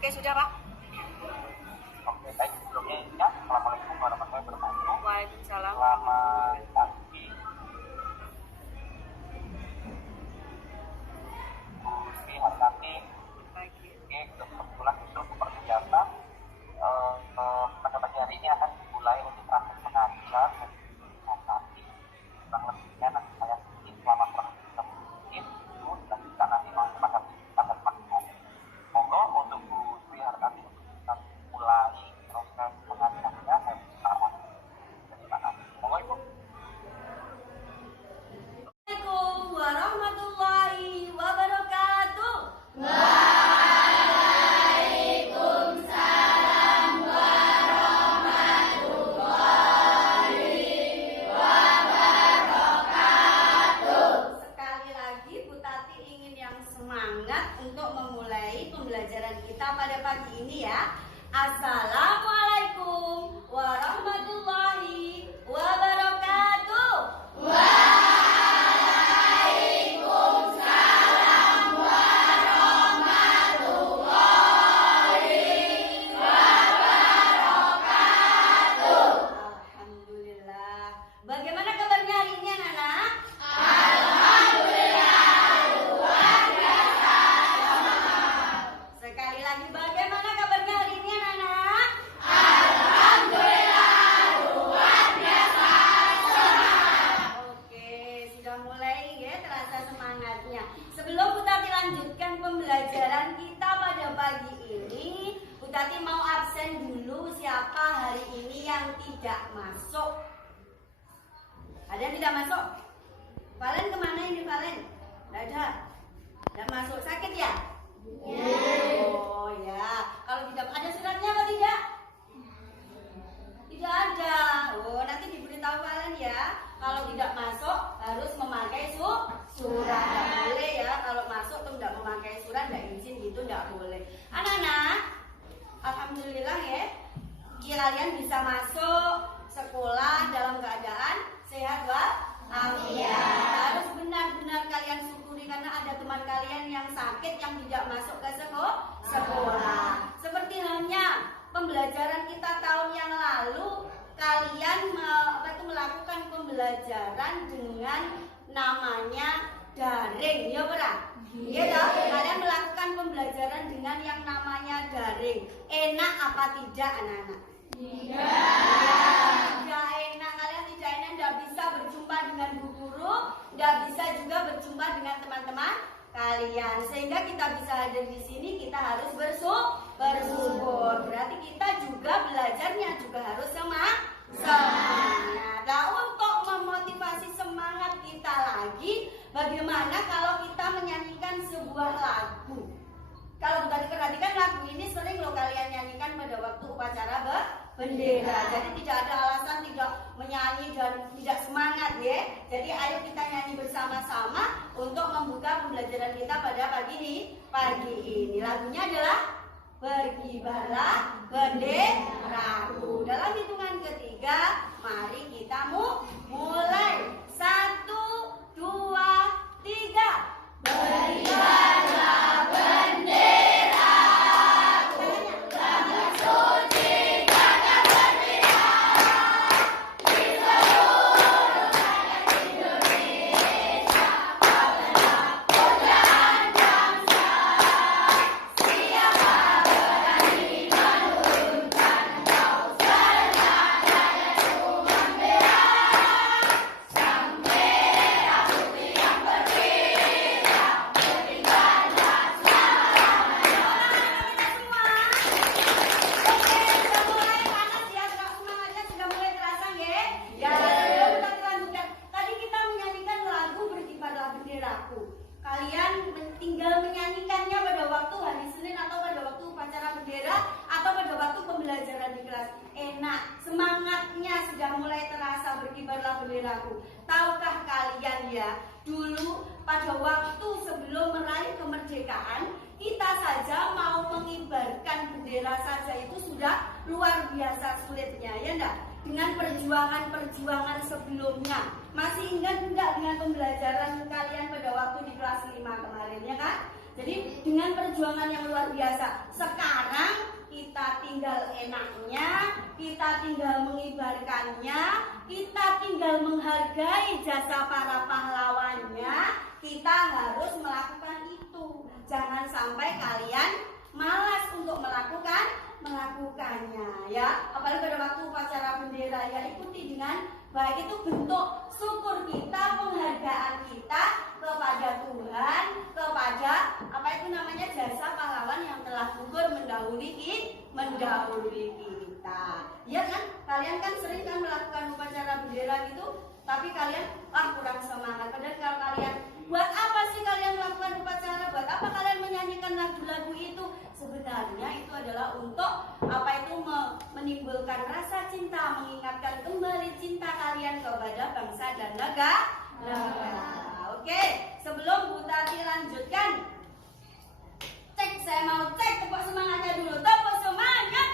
Oke, sudah Pak. Oke, baik. Sebelumnya ya, Assalamualaikum warahmatullahi wabarakatuh. Waalaikumsalam. Selamat pagi. Ini hari nanti, Pagi. oke, kebetulan itu seperti biasa. Pada pagi hari ini akan dimulai untuk praktek mengajar dan nanti kurang lebihnya nanti saya sedikit selama kurang lebih 30 menit itu dilanjutkan nanti pada pagi. Monggo untuk Bu Sri hari nanti untuk kita mulai proses pengajarnya saya persilakan. Dari mana? Monggo Ibu. Assalamualaikum warahmatullahi wabarakatuh. Sekali lagi Bu Tati ingin yang semangat untuk memulai pembelajaran kita pada pagi ini ya. Assalamualaikum warahmatullahi wabarakatuh. Alhamdulillah. Bagaimana kabarnya hari ini anak-anak? Sekali lagi, bagaimana kabarnya hari ini anak-anak? Oke, sudah mulai ya terasa semangatnya. Sebelum Bu Tati lanjutkan pembelajaran kita pada pagi ini, Bu Tati mau absen dulu siapa hari ini yang tidak masuk. Ada yang tidak masuk? Valen kemana ini Valen? Tidak ada. Tidak masuk, sakit ya? Oh ya, kalau tidak ada suratnya apa tidak? Tidak ada. Oh, nanti diberitahu kalian ya. Kalau tidak masuk harus memakai surat. Tidak boleh ya. Kalau masuk tuh tidak memakai surat, tidak izin gitu, tidak boleh. Anak-anak, alhamdulillah ya. Kalian bisa masuk sekolah dalam keadaan sehat walafiat. Harus benar-benar kalian syukuri karena ada teman kalian yang sakit yang tidak masuk ke sekolah. Seperti halnya pembelajaran kita tahun yang lalu, kalian melakukan pembelajaran dengan namanya daring, ya benar? Iya toh? Kalian melakukan pembelajaran dengan yang namanya daring. Enak apa tidak anak-anak? Tidak enak, kalian tidak enak, tidak bisa berjumpa dengan bu guru, tidak bisa juga berjumpa dengan teman-teman kalian. Sehingga kita bisa hadir di sini, kita harus bersyukur. Berarti kita juga belajarnya juga harus semangat. Nah, untuk memotivasi semangat kita lagi, bagaimana kalau kita menyanyikan sebuah lagu? Kalau tadi perhatikan lagu ini sering loh kalian nyanyikan pada waktu upacara bendera. Jadi tidak ada alasan tidak menyanyi dan tidak semangat ya. Jadi ayo kita nyanyi bersama-sama untuk membuka pembelajaran kita pada pagi ini. Lagunya adalah Berkibarlah Benderaku. Dalam hitungan ketiga, mari kita mulai. 1, 2, 3. Berkibarlah benderaku, tanah suci takkan berpihak di seluruh rakyat Indonesia. Katalah pujian bangsa, siapa berani menurunkan engkau serta rakyat semua merah. Sang merah putih yang berkilau, berkibarlah selamanya. Oke, sudah mulai panas ya, semangatnya sudah mulai terasa ya. Ya, sebelum kita lanjutkan, tadi kita menyanyikan lagu Berkibarlah Benderaku. Kalian tinggal menyanyikannya pada waktu hari Senin atau pada waktu upacara bendera atau pada waktu pembelajaran di kelas. Enak, semangatnya sudah mulai terasa. Berkibarlah benderaku. Tahukah kalian ya, dulu pada waktu sebelum meraih kemerdekaan, kita saja mau mengibarkan bendera saja itu sudah luar biasa sulitnya, ya enggak? Dengan perjuangan-perjuangan sebelumnya. Masih ingat enggak dengan pembelajaran kalian pada waktu di kelas 5 kemarin, ya kan? Jadi dengan perjuangan yang luar biasa. Sekarang seenaknya, kita tinggal mengibarkannya, kita tinggal menghargai jasa para pahlawannya. Kita harus melakukan itu. Jangan sampai kalian malas untuk melakukannya ya. Apalagi pada waktu upacara bendera ya, ikuti dengan baik. Itu bentuk syukur kita, penghargaan kita kepada Tuhan, kepada apa itu namanya jasa pahlawan yang telah gugur mendahului kita. Ya kan? Kalian kan sering kan melakukan upacara bendera gitu, tapi kalian kurang semangat. Padahal kalau kalian, buat apa sih kalian melakukan upacara? Buat apa kalian menyanyikan lagu-lagu itu? Sebenarnya itu adalah untuk apa itu menimbulkan rasa cinta, mengingatkan kembali cinta kalian kepada bangsa dan negara. Oke, sebelum Bu Tati lanjutkan, saya mau cek tepuk semangatnya dulu. Tepuk semangat.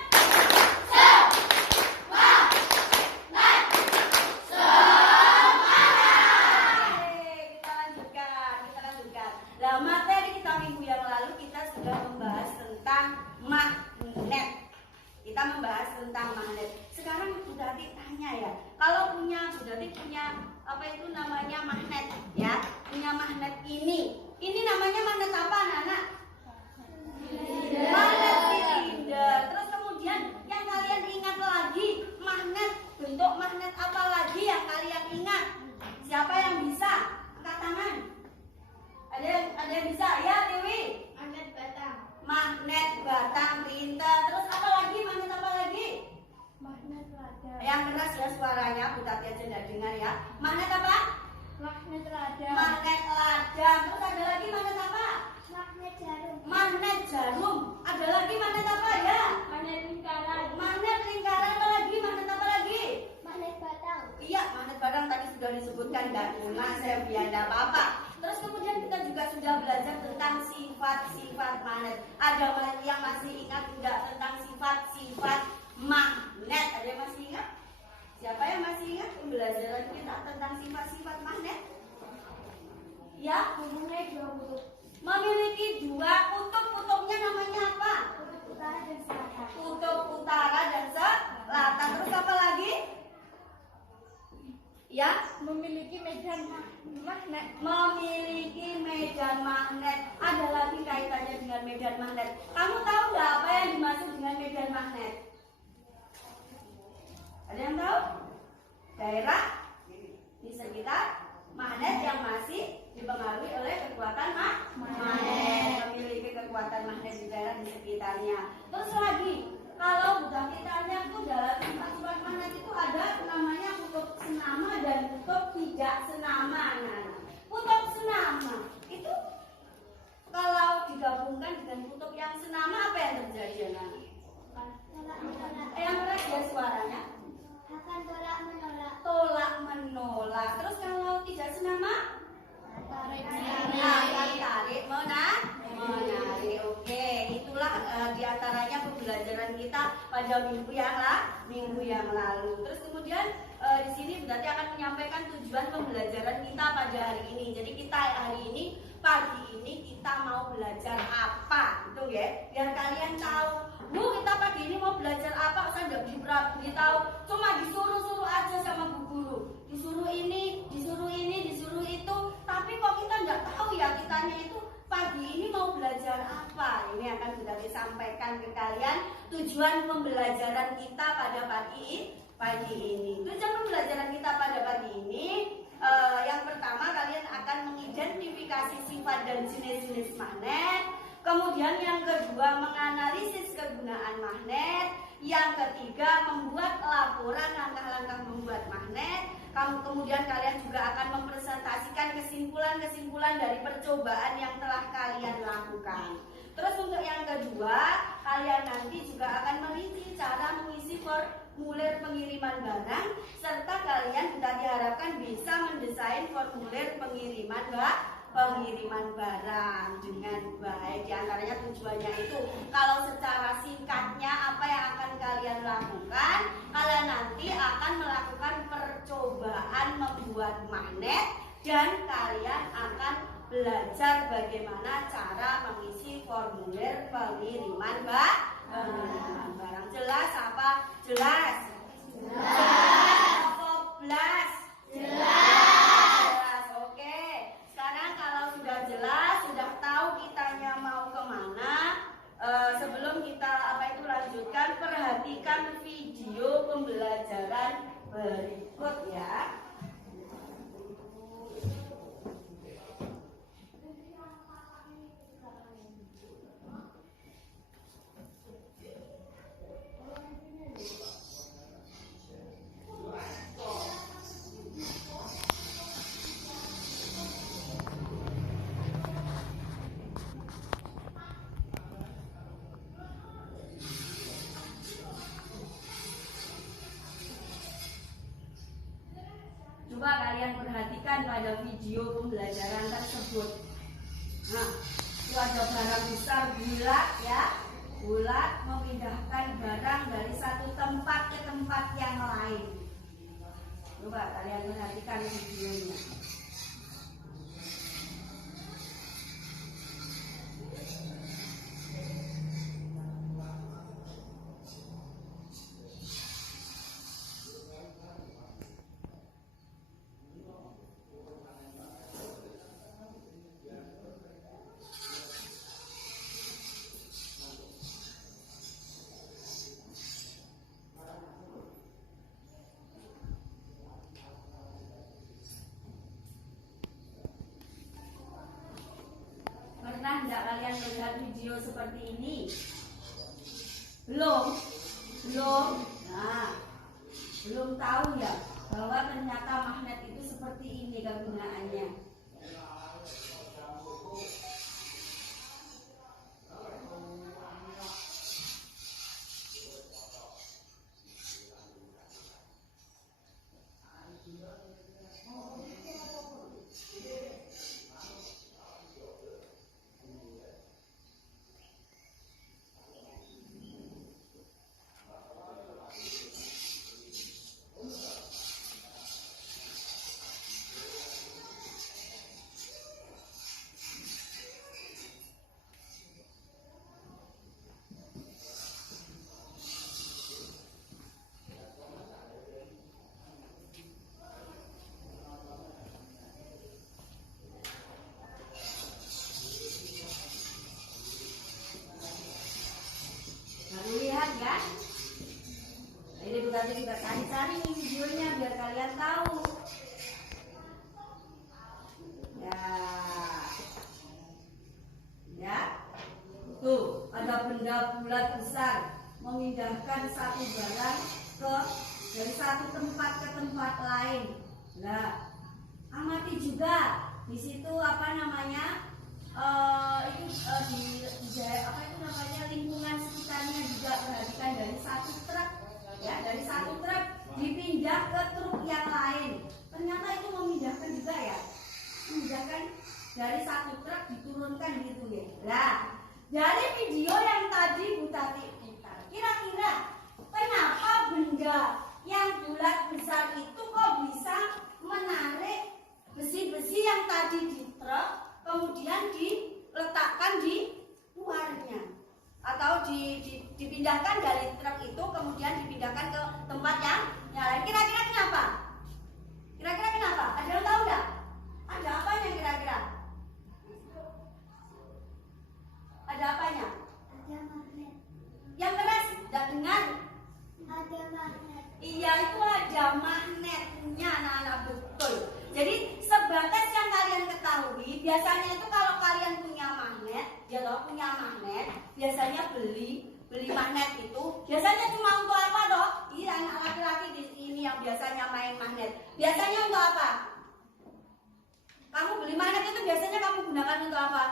Sekarang sudah ditanya ya, kalau punya apa itu namanya magnet ya, punya magnet ini namanya magnet apa anak-anak? Magnet silinder. Terus kemudian yang kalian ingat lagi, magnet, bentuk magnet apa lagi yang kalian ingat? Siapa yang bisa? Angkat tangan. Ada yang bisa ya, Dewi? Magnet batang. Magnet batang printer. Terus apa lagi? Magnet apa lagi? Magnet radar. Yang keras ya suaranya, Bu Tati aja tidak dengar ya. Magnet apa? Magnet radar. Magnet ladang. Terus ada lagi magnet apa? Magnet jarum. Magnet jarum. Ada lagi magnet apa ya? Magnet lingkaran. Magnet lingkaran. Apa lagi? Magnet apa lagi? Magnet batang. Iya, magnet batang tadi sudah disebutkan, nggak dengar saya biar tidak apa-apa. Terus kemudian kita juga sudah belajar tentang sifat-sifat magnet. Ada yang masih ingat tidak tentang sifat-sifat magnet? Ada yang masih ingat? Siapa yang masih ingat pembelajaran kita tentang sifat-sifat magnet? Ya, Mempunyai dua kutub. memiliki dua kutub. Kutubnya namanya apa? Kutub utara dan selatan. Kutub utara dan selatan. Terus apa lagi? Ya, Memiliki medan magnet. memiliki medan magnet. Ada lagi kaitannya dengan medan magnet. Kamu tahu nggak apa yang dimaksud dengan medan magnet? Ada yang tahu? Daerah di sekitar magnet yang masih dipengaruhi oleh kekuatan magnet, memiliki kekuatan magnet di daerah di sekitarnya. Terus lagi, kalau bukan ditanya itu dalam sifat-sifat magnet itu ada namanya kutub senama dan kutub tidak senama. Kutub senama itu kalau digabungkan dengan kutub yang senama, apa yang terjadi anak-anak? Yang keras ya suaranya. Akan tolak menolak. Tolak menolak. Terus kalau tidak senama? Tarik Akan tarik menarik. Oke, itulah diantaranya pembelajaran kita pada minggu yang lalu. Terus kemudian di sini berarti akan menyampaikan tujuan pembelajaran kita pada hari ini. Jadi kita hari ini, pagi ini kita mau belajar apa, gitu ya? Biar kalian tahu. Bu, kita pagi ini mau belajar apa? Saya nggak beritahu, cuma disuruh-suruh aja sama bu guru. Disuruh ini, disuruh itu. Tapi kok kita nggak tahu ya, kitanya itu pagi ini mau belajar apa. Ini akan sudah disampaikan ke kalian tujuan pembelajaran kita pada pagi ini. Tujuan pembelajaran kita pada pagi ini, yang pertama kalian akan mengidentifikasi sifat dan jenis-jenis magnet. Kemudian yang kedua menganalisis kegunaan magnet. Yang ketiga membuat laporan langkah-langkah membuat magnet. Kemudian kalian juga akan mempresentasikan kesimpulan-kesimpulan dari percobaan yang telah kalian lakukan. Terus untuk yang kedua, kalian nanti juga akan merinci cara mengisi formulir pengiriman barang, serta kalian juga diharapkan bisa mendesain formulir pengiriman barang dengan baik. Di antaranya tujuannya itu, kalau secara singkatnya apa yang akan kalian lakukan, kalian nanti akan melakukan percobaan membuat magnet dan kalian akan belajar bagaimana cara mengisi formulir pengiriman barang. Jelas apa Jelas? Jelas. Blas? Jelas. Oke. Sekarang kalau sudah jelas, sudah tahu kitanya mau kemana, sebelum kita lanjutkan, perhatikan video pembelajaran berikut ya. Coba kalian perhatikan pada video pembelajaran tersebut. Nah, itu ada barang besar bulat ya. Bulat memindahkan barang dari satu tempat ke tempat yang lain. Coba kalian perhatikan videonya. Pernah tidak kalian melihat video seperti ini? Belum? Nah, belum tahu ya bahwa ternyata magnet itu seperti ini kegunaannya. Ya, ini bukan juga cari-cari videonya biar kalian tahu. Ya, tuh ada benda bulat besar memindahkan satu barang dari satu tempat ke tempat lain. Nah, amati juga di situ lingkungan sekitarnya juga perhatikan dari satu truk ya, dari satu truk dipindah ke truk yang lain. Ternyata itu memindahkan juga ya, memindahkan dari satu truk diturunkan gitu ya. Nah, dari video yang tadi Bu Tati putar, kira-kira kenapa benda yang bulat besar itu kok bisa menarik besi-besi yang tadi di truk kemudian diletakkan di luarnya atau dipindahkan dari truk itu kemudian dipindahkan ke tempat yang lain? Kira-kira kenapa? Kira-kira kenapa? Ada yang tahu nggak? Ada apanya kira-kira? Ada apanya? Ada magnet. Yang keras nggak dengar? Ada magnet. Iya, itu ada magnetnya, anak-anak, betul. Jadi sebatas yang kalian ketahui, biasanya itu kalau kalian punya magnet, biasanya beli magnet itu biasanya cuma untuk apa toh? Iya, anak laki-laki di sini yang biasanya main magnet. Biasanya untuk apa? Kamu beli magnet itu biasanya kamu gunakan untuk apa?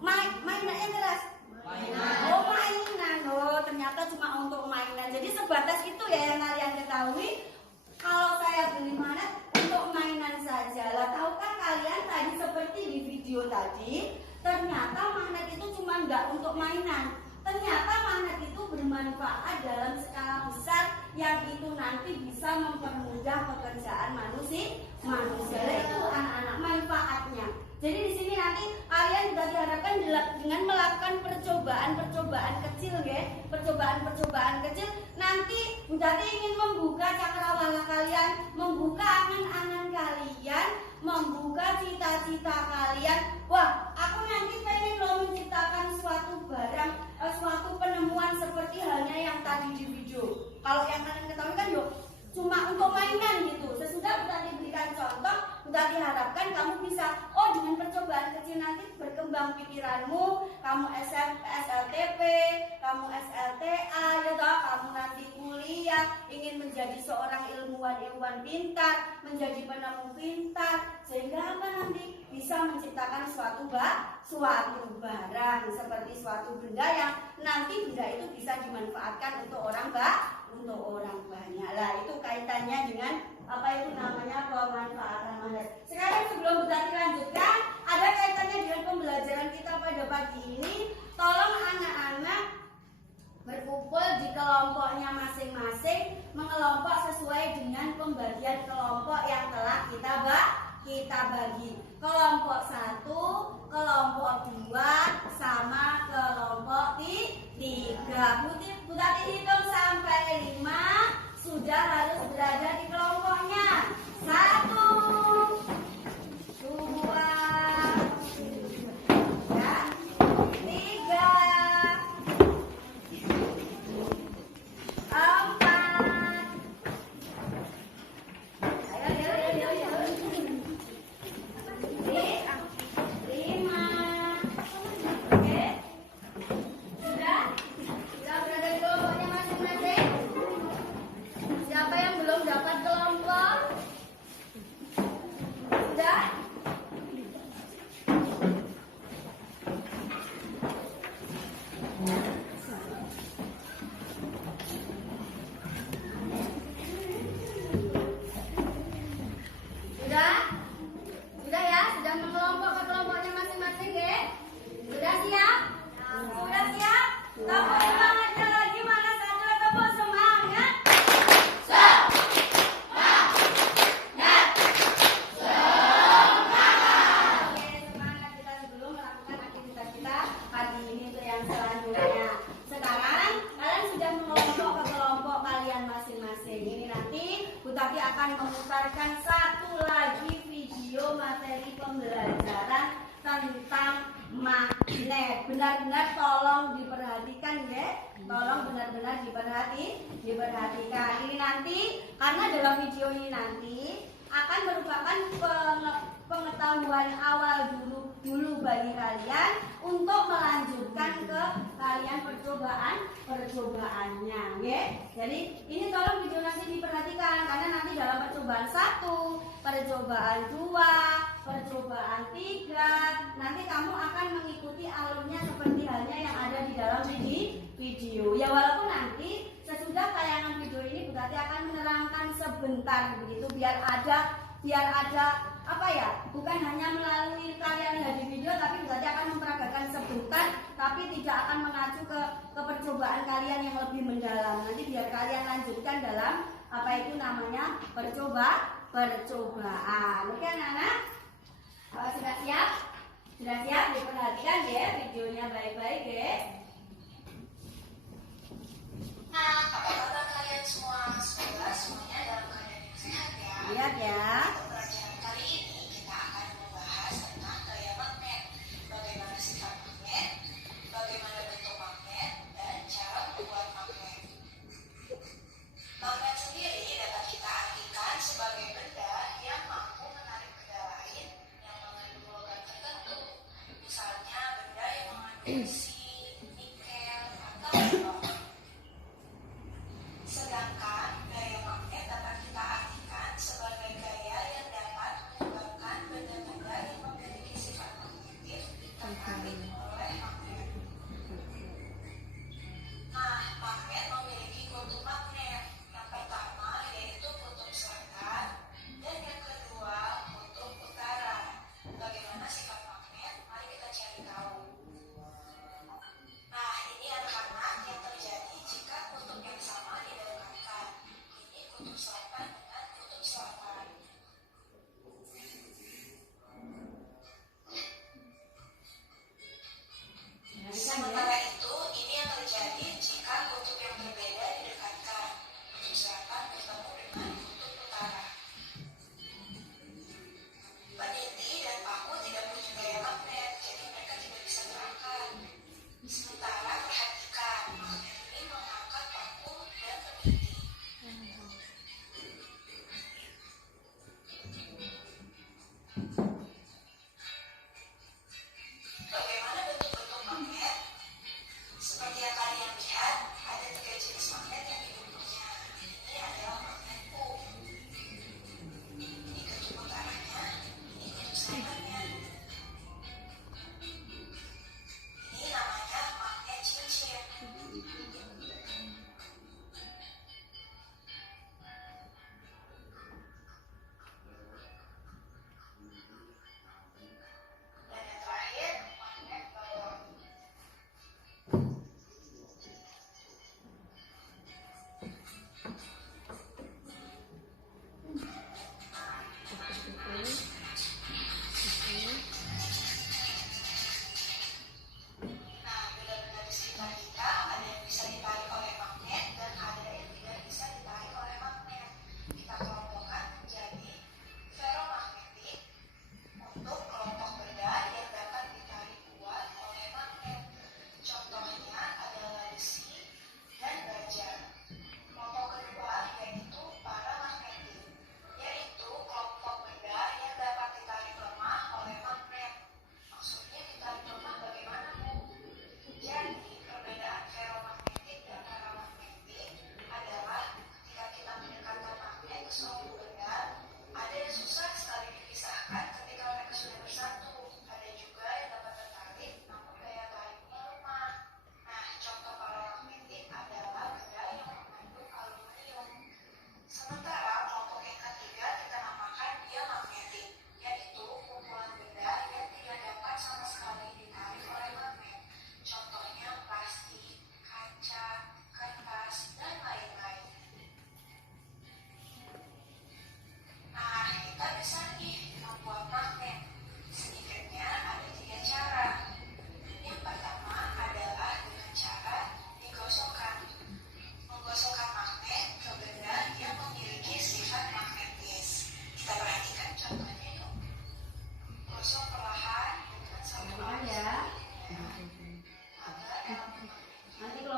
Mainannya keras. Oh, mainan. Oh, ternyata cuma untuk mainan. Jadi sebatas itu ya yang kalian ketahui. Kalau saya beli magnet untuk mainan saja. Lah, tahukah kalian tadi seperti di video tadi, ternyata magnet itu cuma enggak untuk mainan. Ternyata magnet itu bermanfaat dalam skala besar yang itu nanti bisa mempermudah pekerjaan manusia. Itu anak-anak manfaatnya. Jadi di sini nanti kalian juga diharapkan dengan melakukan percobaan kecil kecil ya, percobaan kecil. Nanti Bu Tati ingin membuka cakrawala kalian, membuka angan-angan kalian, membuka cita-cita kalian. Wah, aku nanti pengen loh menciptakan suatu barang, suatu penemuan seperti halnya yang tadi di video. Kalau yang kalian ketahui kan yuk cuma untuk mainan gitu. Sesudah Bu Tati berikan contoh, Bu Tati harapkan kamu bisa, oh dengan percobaan kecil nanti berkembang pikiranmu, kamu SLTP, kamu SLTA, ya toh, kamu nanti kuliah, ingin menjadi seorang ilmuwan pintar, menjadi penemu pintar, sehingga apa nanti bisa menciptakan suatu barang seperti suatu benda yang nanti benda itu bisa dimanfaatkan untuk orang banyak. Lah itu kaitannya dengan apa itu namanya pemanfaatan mandat. Sekarang sebelum Bu Tati lanjutkan, ada kaitannya dengan pembelajaran kita pada pagi ini. Tolong anak-anak berkumpul di kelompoknya masing-masing, mengelompok sesuai dengan pembagian kelompok yang telah kita bagi. Kelompok 1, kelompok 2, sama kelompok 3. Bu Tati hitung sampai 5, sudah harus berada di kelompoknya. 1, 2, 3, 4. Ayo. 5. Oke. Sudah berada di kelompoknya masing-masing. Siapa yang belum dapat kelompok? Sudah? Sudah ya? Sudah mengelompok ke kelompoknya masing-masing ya? Sudah siap? Sudah siap? Tepuk semangatnya lagi, mana satu tepuk semangat? Oke, semangat kita sebelum melakukan aktivitas kita pagi ini untuk yang selanjutnya. Sekarang kalian sudah mengelompok ke kelompok kalian masing-masing. Ini nanti Bu Tati akan memutarkan satu lagi video materi pembelajaran tentang magnet. Benar-benar tolong diperhatikan ya. Tolong benar-benar diperhatikan. Ini nanti karena dalam video ini nanti akan merupakan pengetahuan awal dulu bagi kalian untuk melanjutkan ke kalian percobaannya ya. Jadi ini tolong video nanti diperhatikan karena nanti dalam percobaan 1, percobaan 2, percobaan 3 nanti kamu akan mengikuti alurnya seperti halnya yang ada di dalam video. Ya walaupun nanti sesudah tayangan video ini Bu Tati akan menerangkan sebentar begitu biar ada apa ya, bukan hanya melalui kalian lihat di video, tapi Bu Tati akan memperagakan sebentar, tapi tidak akan mengacu ke percobaan kalian yang lebih mendalam. Nanti biar kalian lanjutkan dalam apa itu namanya percobaan. Oke anak-anak, sudah siap? Sudah siap? Diperhatikan ya videonya baik-baik ya. Nah, apa kabar kalian semua? Semoga semuanya dalam keadaan yang sehat ya. Lihat ya. Untuk pelajaran kali ini kita akan membahas tentang gaya magnet, bagaimana sifat magnet, bagaimana bentuk magnet, dan cara membuat magnet. Magnet sendiri dapat kita artikan sebagai benda yang mampu menarik benda lain yang mengandung logam tertentu. Misalnya benda yang mengandung besi, nikel, atau logam. Sedangkan gaya magnet dapat kita artikan sebagai gaya yang dapat menyebabkan benda-benda yang memiliki sifat magnetis tertarik oleh magnet. Nah, magnet memiliki kutub magnet. Yang pertama yaitu kutub selatan dan yang kedua kutub utara. Bagaimana sifat magnet? Mari kita cari tahu.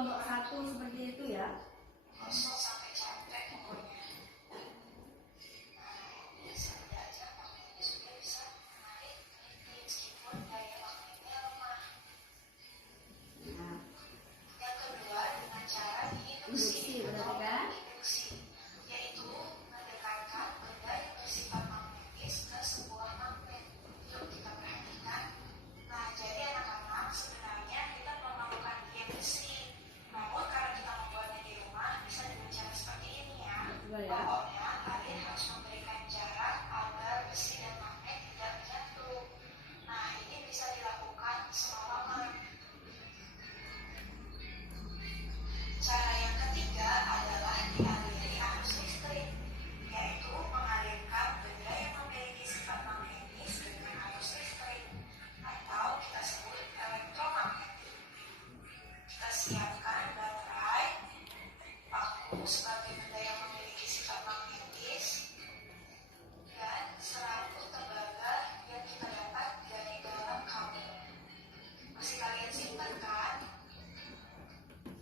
kelompok 1 seperti itu ya. gosok sampai capek pokoknya. Nah, bisa aja magnet ini sudah bisa menarik peneliti meskipun daya magnetnya lemah. Nah, Yang kedua dengan cara induksi diinduksi berarti atau kan? induksi, yaitu mendekatkan benda yang bersifat magnetis ke sebuah magnet. Yuk kita perhatikan. Nah, jadi anak-anak sebenarnya kita melakukan induksi. Namun karena kita membuatnya di rumah bisa dengan cara seperti ini ya. Coba ya. Pokoknya kalian harus memberikan jarak agar besi dan magnet tidak menyatu. Nah, ini bisa dilakukan semalaman. Cara yang ketiga adalah dialiri arus listrik, yaitu mengalirkan benda yang memiliki sifat magnetis dengan arus listrik, atau kita sebut elektromagnetik. Kita siapkan baterai, paku sebagai benda yang memiliki sifat magnetis, dan serabut tembaga yang kita dapat dari dalam kabel. Masih kalian simpan kan?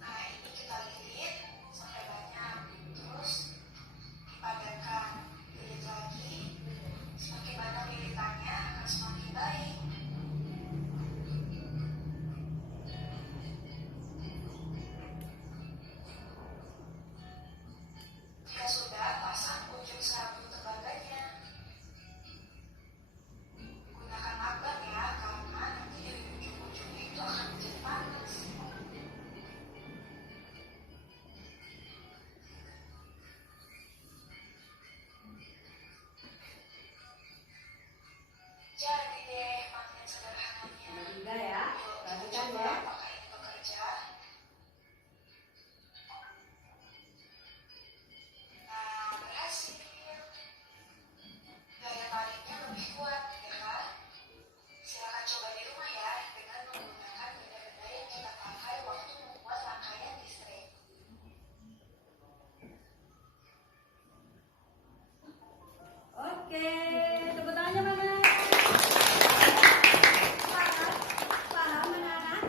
Nah, ini kita lilit sampai banyak, terus dipadatkan, lilit lagi. Semakin banyak lilitannya akan semakin baik. Jika sudah, pasang ujung serabut tembaganya. Gunakan magnat ya, karena nanti di ujung-ujungnya itu akan menjadi panas. Jadi deh magnet sederhananya. Tiga ya. Yuk, Perhatikan kita coba ya. apakah ini bekerja. Nah, berhasil. Daya tariknya lebih kuat, ya kan? Silakan coba di rumah ya, dengan menggunakan benda-benda yang kita pakai waktu membuat rangkaian listrik. Oke, tepuk tangannya mana? Paham? Paham anak-anak?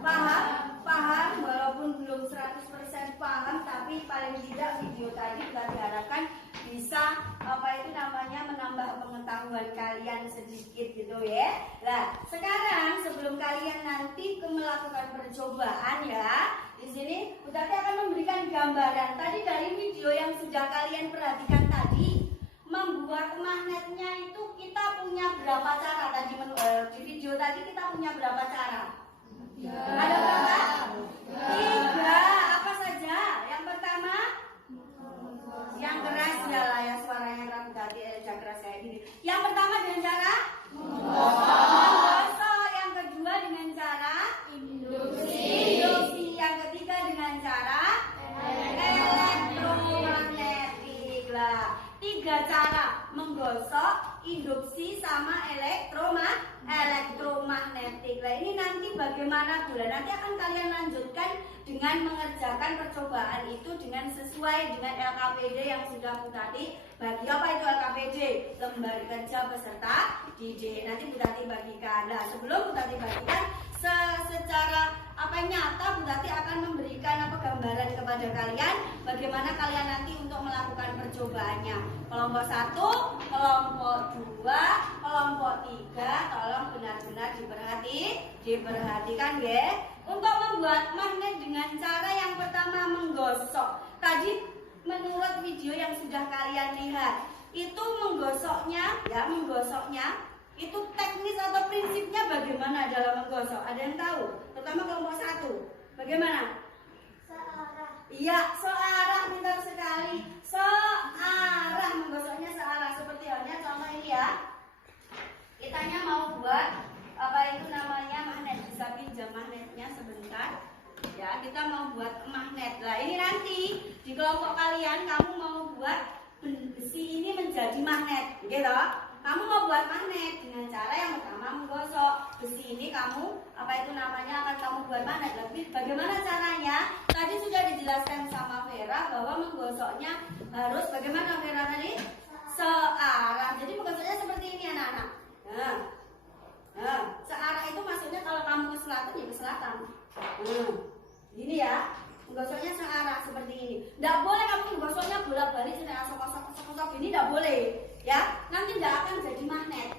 Paham? Paham? Walaupun belum 100% paham, tapi paling tidak video tadi kita diharapkan bisa menambah pengetahuan kalian sedikit gitu ya. Nah, sekarang sebelum kalian nanti melakukan percobaan ya, di sini Bu Tati akan memberikan gambaran. Tadi dari video yang sudah kalian perhatikan tadi, membuat magnetnya itu kita punya berapa cara tadi di video tadi kita punya berapa cara? Ada berapa? 3. Apa saja? Yang pertama, yang keras ya lah ya, suaranya tadi yang keras kayak gini. Yang pertama dengan cara menggosok. Yang kedua dengan cara induksi. Yang ketiga dengan cara elektromagnetik lah. 3 cara: menggosok, induksi, sama elektromagnetik. Nah, ini nanti bagaimana Bu? Nanti akan kalian lanjutkan dengan mengerjakan percobaan itu dengan sesuai dengan LKPD yang sudah Bu Tati bagi. Apa itu LKPD? Lembar kerja peserta didik. Nanti Bu Tati bagikan. Nah, sebelum Bu Tati bagikan secara nyata, Bu Tati akan memberikan gambaran kepada kalian bagaimana kalian nanti untuk melakukan percobaannya. Kelompok 1, kelompok 2, kelompok 3, tolong benar-benar diperhatikan ya. Untuk membuat magnet dengan cara yang pertama menggosok. Tadi menurut video yang sudah kalian lihat, itu menggosoknya itu teknis atau prinsipnya bagaimana dalam menggosok? Ada yang tahu? Terutama kelompok 1. Bagaimana? Searah. Iya, searah, pintar sekali. Searah, menggosoknya searah. Seperti halnya contoh ini ya. Kitanya mau buat magnet. Bisa pinjam magnetnya sebentar. Ya, kita mau buat magnet. Nah, ini nanti di kelompok kalian kamu mau buat besi ini menjadi magnet, gitu. Kamu mau buat magnet dengan cara yang pertama menggosok. Besi ini kamu akan kamu buat magnet. Tapi bagaimana caranya? Tadi sudah dijelaskan sama Vera bahwa menggosoknya harus bagaimana Vera tadi? Searah. Jadi menggosoknya seperti ini anak-anak. Nah, searah itu maksudnya kalau kamu ke selatan ya ke selatan. Ini ya, menggosoknya searah seperti ini. Tidak boleh kamu menggosoknya bolak-balik sampai asok-asok ini, tidak boleh. Ya, nanti tidak akan jadi magnet.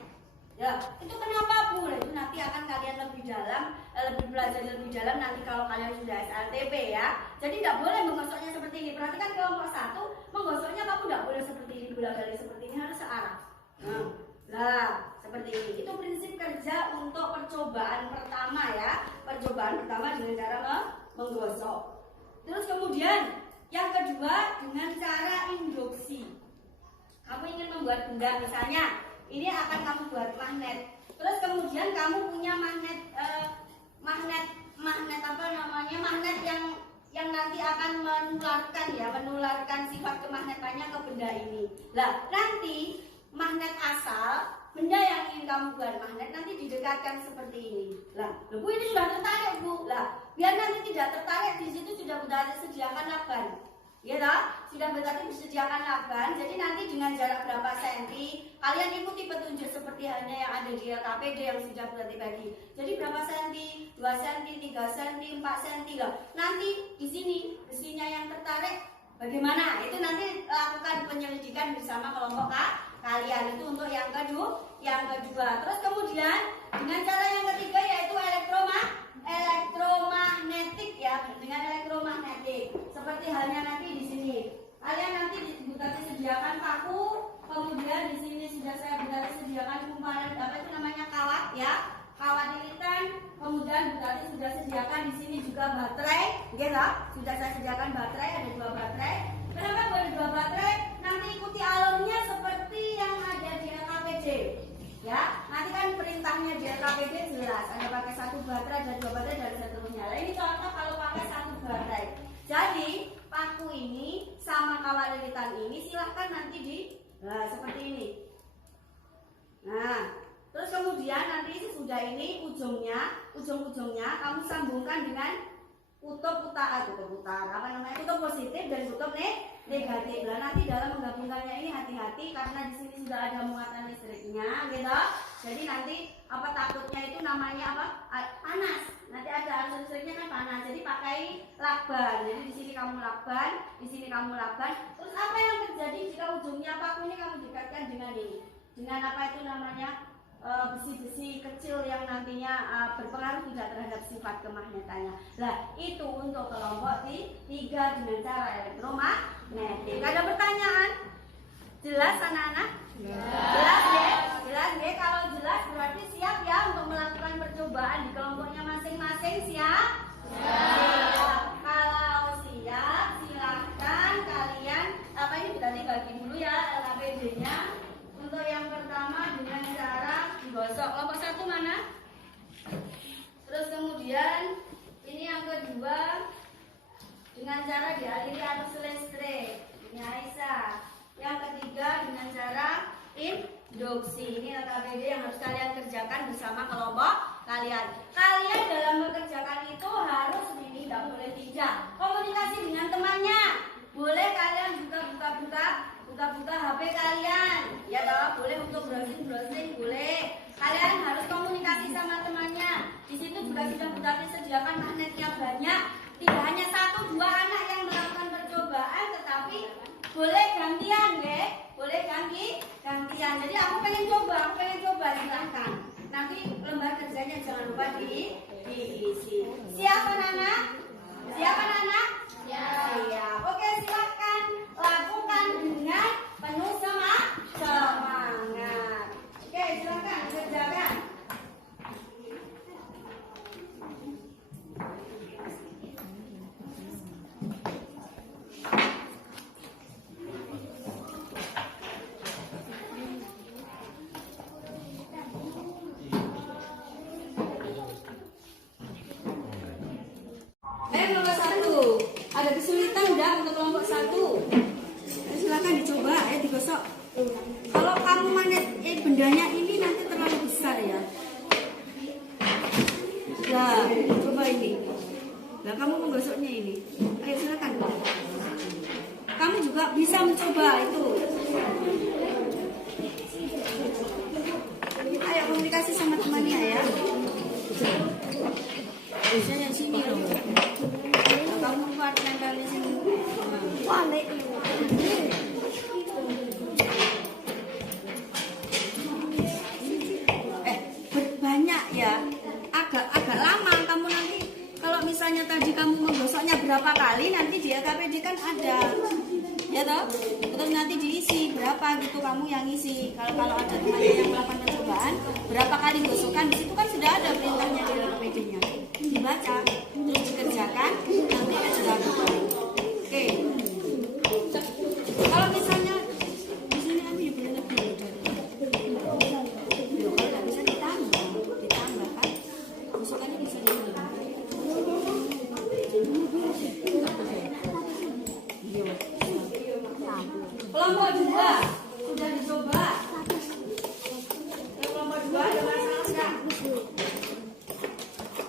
Ya, itu kenapa Bu? Itu nanti akan kalian lebih dalam, lebih belajar lebih dalam nanti kalau kalian sudah SLTP ya. Jadi tidak boleh menggosoknya seperti ini. Perhatikan kelompok 1, menggosoknya kamu tidak boleh seperti ini, bolak-balik seperti ini, harus searah. Nah, seperti ini. Itu prinsip kerja untuk percobaan pertama ya. Percobaan pertama dengan cara menggosok. Terus kemudian yang kedua dengan cara induksi. Kamu ingin membuat benda misalnya, ini akan kamu buat magnet. Terus kemudian kamu punya magnet apa namanya? Magnet yang nanti akan menularkan sifat kemagnetannya ke benda ini. Lah, nanti magnet asal benda yang ingin kamu buat magnet nanti didekatkan seperti ini. Lah, Bu ini sudah tertarik Bu. Lah, biar nanti tidak tertarik di situ sudah disediakan lakban. Ya toh? Sudah berarti disediakan lakban. Jadi nanti dengan jarak berapa senti kalian ikuti petunjuk seperti halnya yang ada di LKPD yang sudah berarti tadi. Jadi berapa senti? 2 senti, 3 senti, 4 senti loh. Nanti di sini besinya yang tertarik bagaimana? Itu nanti lakukan penyelidikan bersama kelompok kalian. Itu untuk yang kedua. Terus kemudian dengan cara yang ketiga yaitu elektromagnetik ya, dengan elektromagnetik. Seperti halnya nanti di sini. Kalian nanti disediakan paku, kemudian di sini sudah saya sediakan kumparan apa itu namanya kawat ya. Kawat lilitan, kemudian berarti sudah sediakan di sini juga baterai, gitu. Sudah saya sediakan baterai, ada 2 baterai. Kenapa boleh 2 baterai? Nanti ikuti alurnya seperti yang ada di LKPD. Ya, nanti kan perintahnya di LKPD jelas, ada pakai 1 baterai, ada 2 baterai dan seterusnya. Nah, ini contoh kalau pakai 1 baterai. Jadi, paku ini sama kawat lilitan ini silahkan nanti seperti ini. Nah, terus kemudian nanti sesudah ini ujung-ujungnya kamu sambungkan dengan kutub utara, kutub positif dan kutub negatif. Nah, nanti dalam menggabungkannya ini hati-hati karena di sini sudah ada muatan listriknya, gitu. Jadi nanti takutnya itu namanya panas. Nanti ada arus listriknya kan panas. Jadi pakai lakban. Jadi di sini kamu lakban, di sini kamu lakban. Terus apa yang terjadi jika ujungnya paku ini kamu dekatkan dengan ini? Dengan apa itu namanya? Besi-besi kecil yang nantinya berpengaruh tidak terhadap sifat kemagnetannya. Nah, itu untuk kelompok 3 dengan cara elektromagnetik. Ada pertanyaan? Jelas anak-anak? Jelas ya? Jelas ya? Kalau jelas berarti siap ya untuk melakukan percobaan di kelompoknya masing-masing, siap? Siap. Kalau siap, silahkan kalian ini berarti bagi dulu ya LKPD-nya. Untuk yang pertama dengan cara digosok. Kelompok 1 mana? Terus kemudian ini yang kedua dengan cara dialiri arus listrik. Ini Aisyah. Yang ketiga dengan cara induksi. Ini LKPD yang harus kalian kerjakan bersama kelompok kalian. Kalian dalam mengerjakan itu harus ini, tidak boleh tidak. Komunikasi dengan temannya. Boleh kalian juga buka-buka HP kalian. Ya toh, boleh untuk browsing boleh. Kalian harus komunikasi sama temannya. Di situ juga sudah Butati sediakan magnetnya banyak. Tidak hanya 1-2 anak yang melakukan percobaan, tetapi boleh gantian, ya. Boleh gantian. Jadi aku pengen coba, silahkan. Nanti lembar kerjanya jangan lupa diisi. Siap anak-anak? Siap. Oke, silahkan lakukan dengan penuh semangat. Oke, silahkan kerjakan. Kelompok 1 ada kesulitan enggak untuk kelompok 1? Silakan dicoba, digosok. Kalau kamu magnet bendanya ini nanti terlalu besar ya. Nah, coba ini. Nah, kamu menggosoknya ini. Ayo silakan. Kamu juga bisa mencoba itu. Ayo komunikasi sama temannya ya. Biasanya sini loh. kamu menggosoknya berapa kali, nanti di LKPD kan ada, ya toh. Terus nanti diisi berapa gitu kamu yang isi. Kalau ada temannya yang melakukan percobaan, berapa kali gosokkan, di situ kan sudah ada perintahnya di LKPD-nya. Dibaca, terus dikerjakan, nanti kan sudah ada. Oke. Kalau misalnya di sini aku juga boleh lebih dari. Kalau nggak bisa ditambah kan, gosokannya bisa ditambah. Kelompok 2 sudah dicoba. Kelompok 2 ada masalah nggak?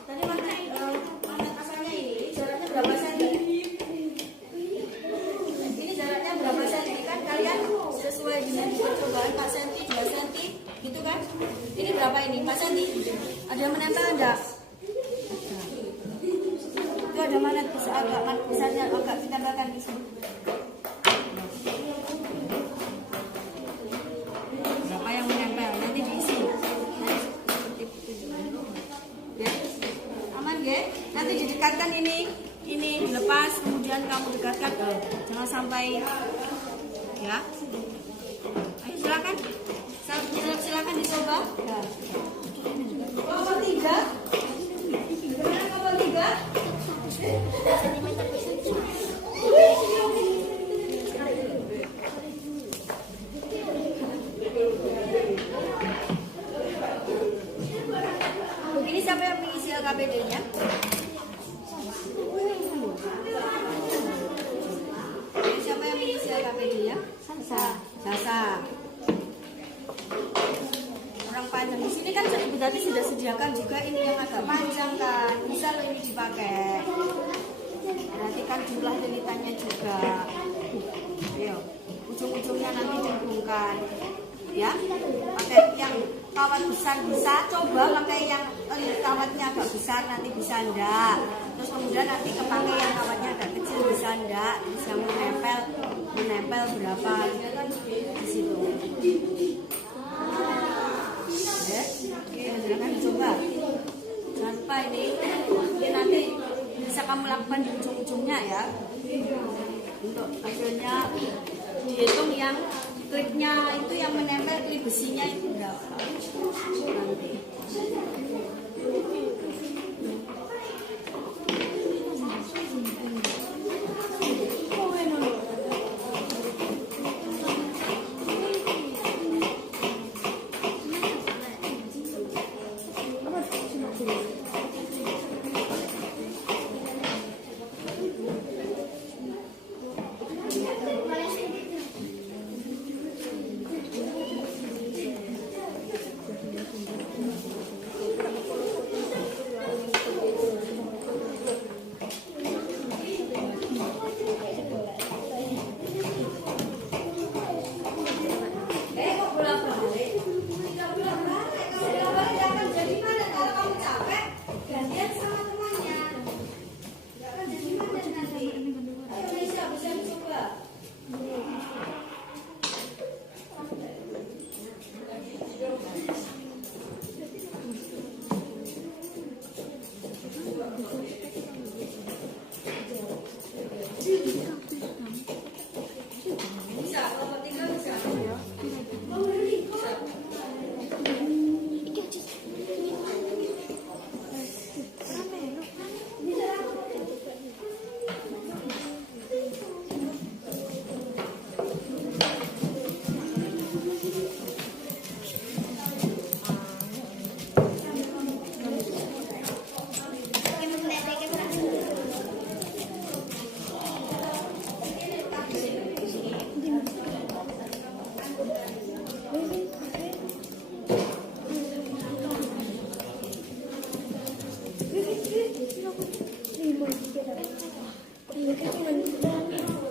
Tadi mana asalnya ini jaraknya berapa senti? Ini jaraknya berapa senti kan kalian sesuai dengan percobaan 4 senti, 2 senti, gitu kan? Ini berapa ini? 4 senti? Ada yang menempel enggak? Itu ada mana bisa agak besarnya agak ditambahkan di sini. Berapa yang menempel? Nanti diisi. Ya. Aman ya? Nanti didekatkan ini dilepas, kemudian kamu dekatkan. Jangan sampai ya. Ayo silakan. Silakan dicoba. Ya. Kelompok 3. Gimana kelompok 3? Ini siapa yang mengisi LKPD-nya? Ini siapa yang mengisi LKPD-nya? Sasa. Orang panjang di sini kan berarti sudah sediakan juga ini yang agak panjang kan, bisa loh ini dipakai. Berarti kan jumlah lilitannya juga. Ayo, ujung-ujungnya nanti dihubungkan, ya. Pakai yang kawat besar bisa, coba pakai yang kawatnya agak besar nanti bisa enggak. Terus kemudian nanti kepakai yang kawatnya agak kecil bisa enggak. Terus yang menempel berapa gitu kan di situ. Ya, silakan coba. Jangan lupa ini nanti bisa kamu lakukan di ujung-ujungnya ya. Untuk hasilnya dihitung yang klipnya itu yang menempel, klip besinya itu berapa nanti.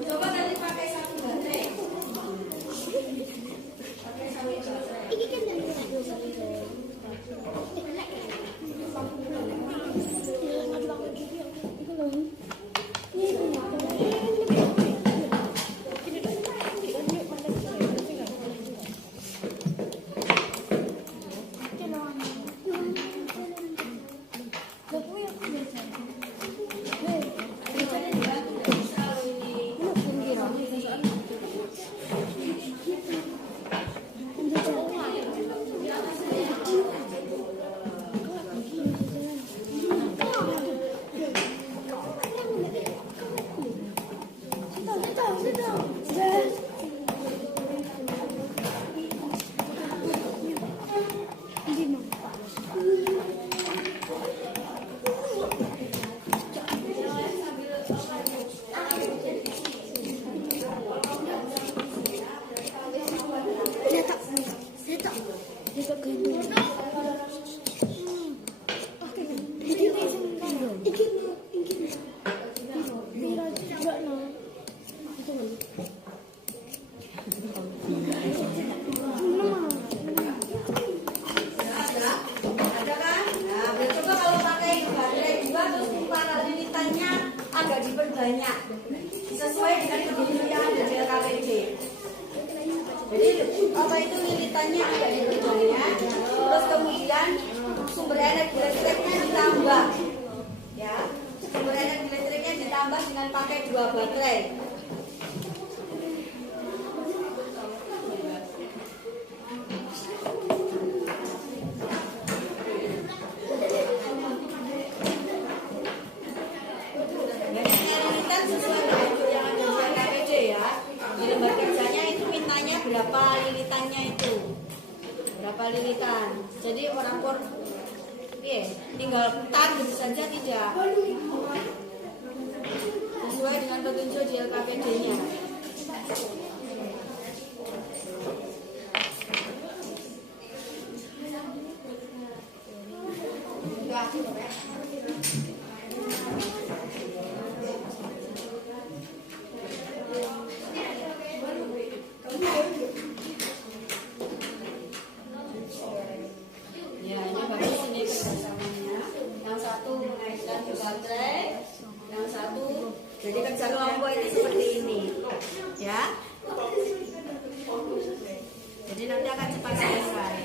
Coba tadi pakai satu baterai. Ini kan dari Ada kan? Nah, coba kalau pakai baterai juga terus para lilitannya agak diperbanyak sesuai dengan kebutuhan yang ada di LKPD. Jadi apa itu lilitannya agak diperbanyak, terus kemudian sumber energi listriknya ditambah, ya. Sumber energi listriknya ditambah dengan pakai 2 baterai. Berapa lilitannya itu, berapa lilitan. Jadi orang pun tinggal putar gitu saja tidak, sesuai dengan petunjuk di LKPD-nya. Baterai, yang satu, jadi kerja kelompok itu seperti ini, ya. Jadi nanti akan cepat selesai.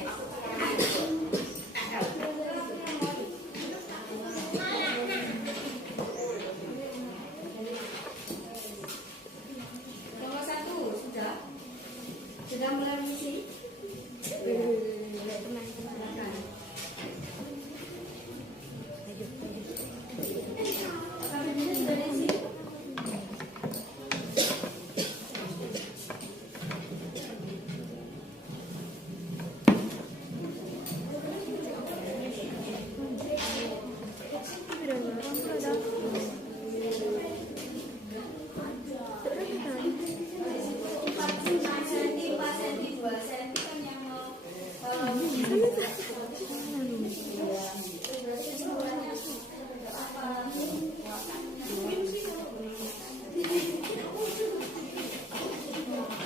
Nomor 1 sudah mulai mengisi.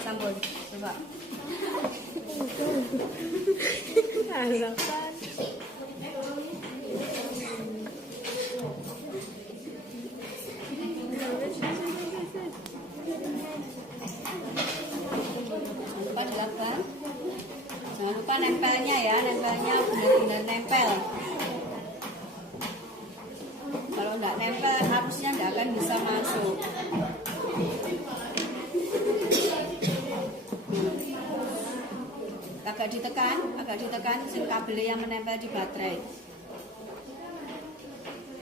Sambung, coba. Lupa dilakukan. Jangan lupa nempelnya ya, nempelnya benar-benar nempel. Kalau nggak nempel, arusnya nggak akan bisa masuk. Agak ditekan sil kabel yang menempel di baterai.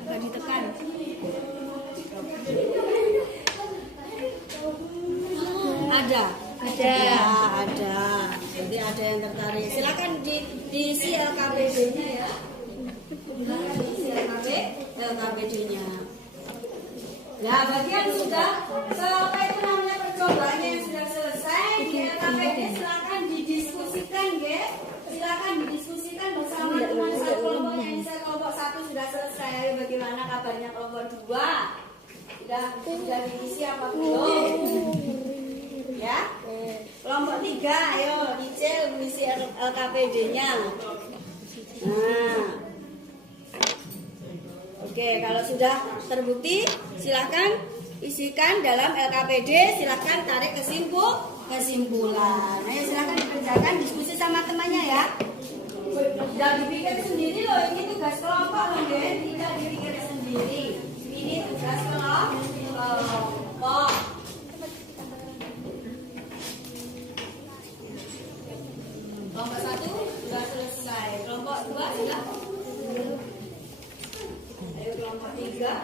Agak ditekan. Ada. Ya, ada. Jadi ada yang tertarik. Silakan diisi LKPD-nya ya. Diisi LKPD-nya. Nah, bagi yang sudah apa itu namanya percobaannya yang sudah selesai di LKPD, silakan didiskusikan, ya. Silakan didiskusikan bersama teman satu kelompoknya. Ini saya kelompok 1 sudah selesai. Bagaimana kabarnya kelompok 2? Sudah diisi apa belum? Ya. Kelompok 3, ayo dicil mengisi LKPD-nya. Nah. Oke, kalau sudah terbukti, silakan isikan dalam LKPD, silakan tarik kesimpulan. Ayo silakan dikerjakan, diskusi sama temannya ya. Jangan dipikir sendiri loh, ini tugas kelompok loh, tidak dipikir sendiri. Ini tugas kelompok. Kelompok 1 sudah selesai, kelompok 2 sudah. Ayo kelompok 3.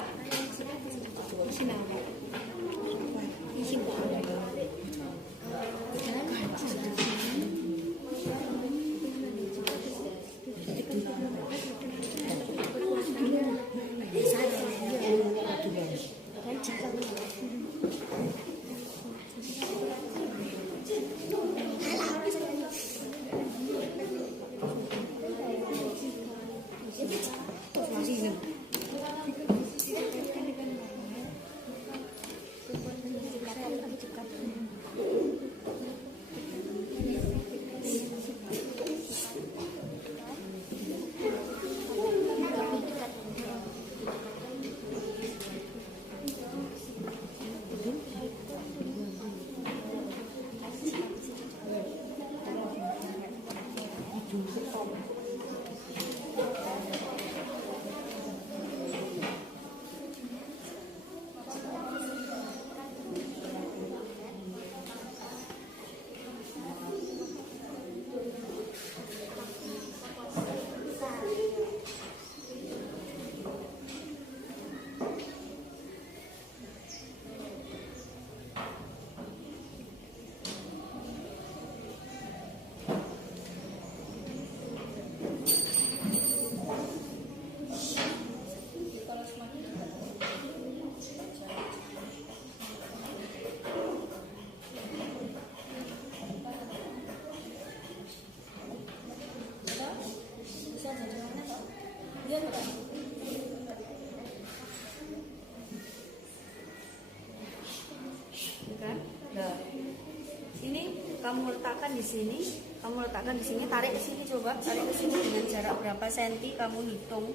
kamu letakkan di sini. Kamu letakkan di sini, tarik ke sini coba, tarik ke sini dengan jarak berapa senti kamu hitung.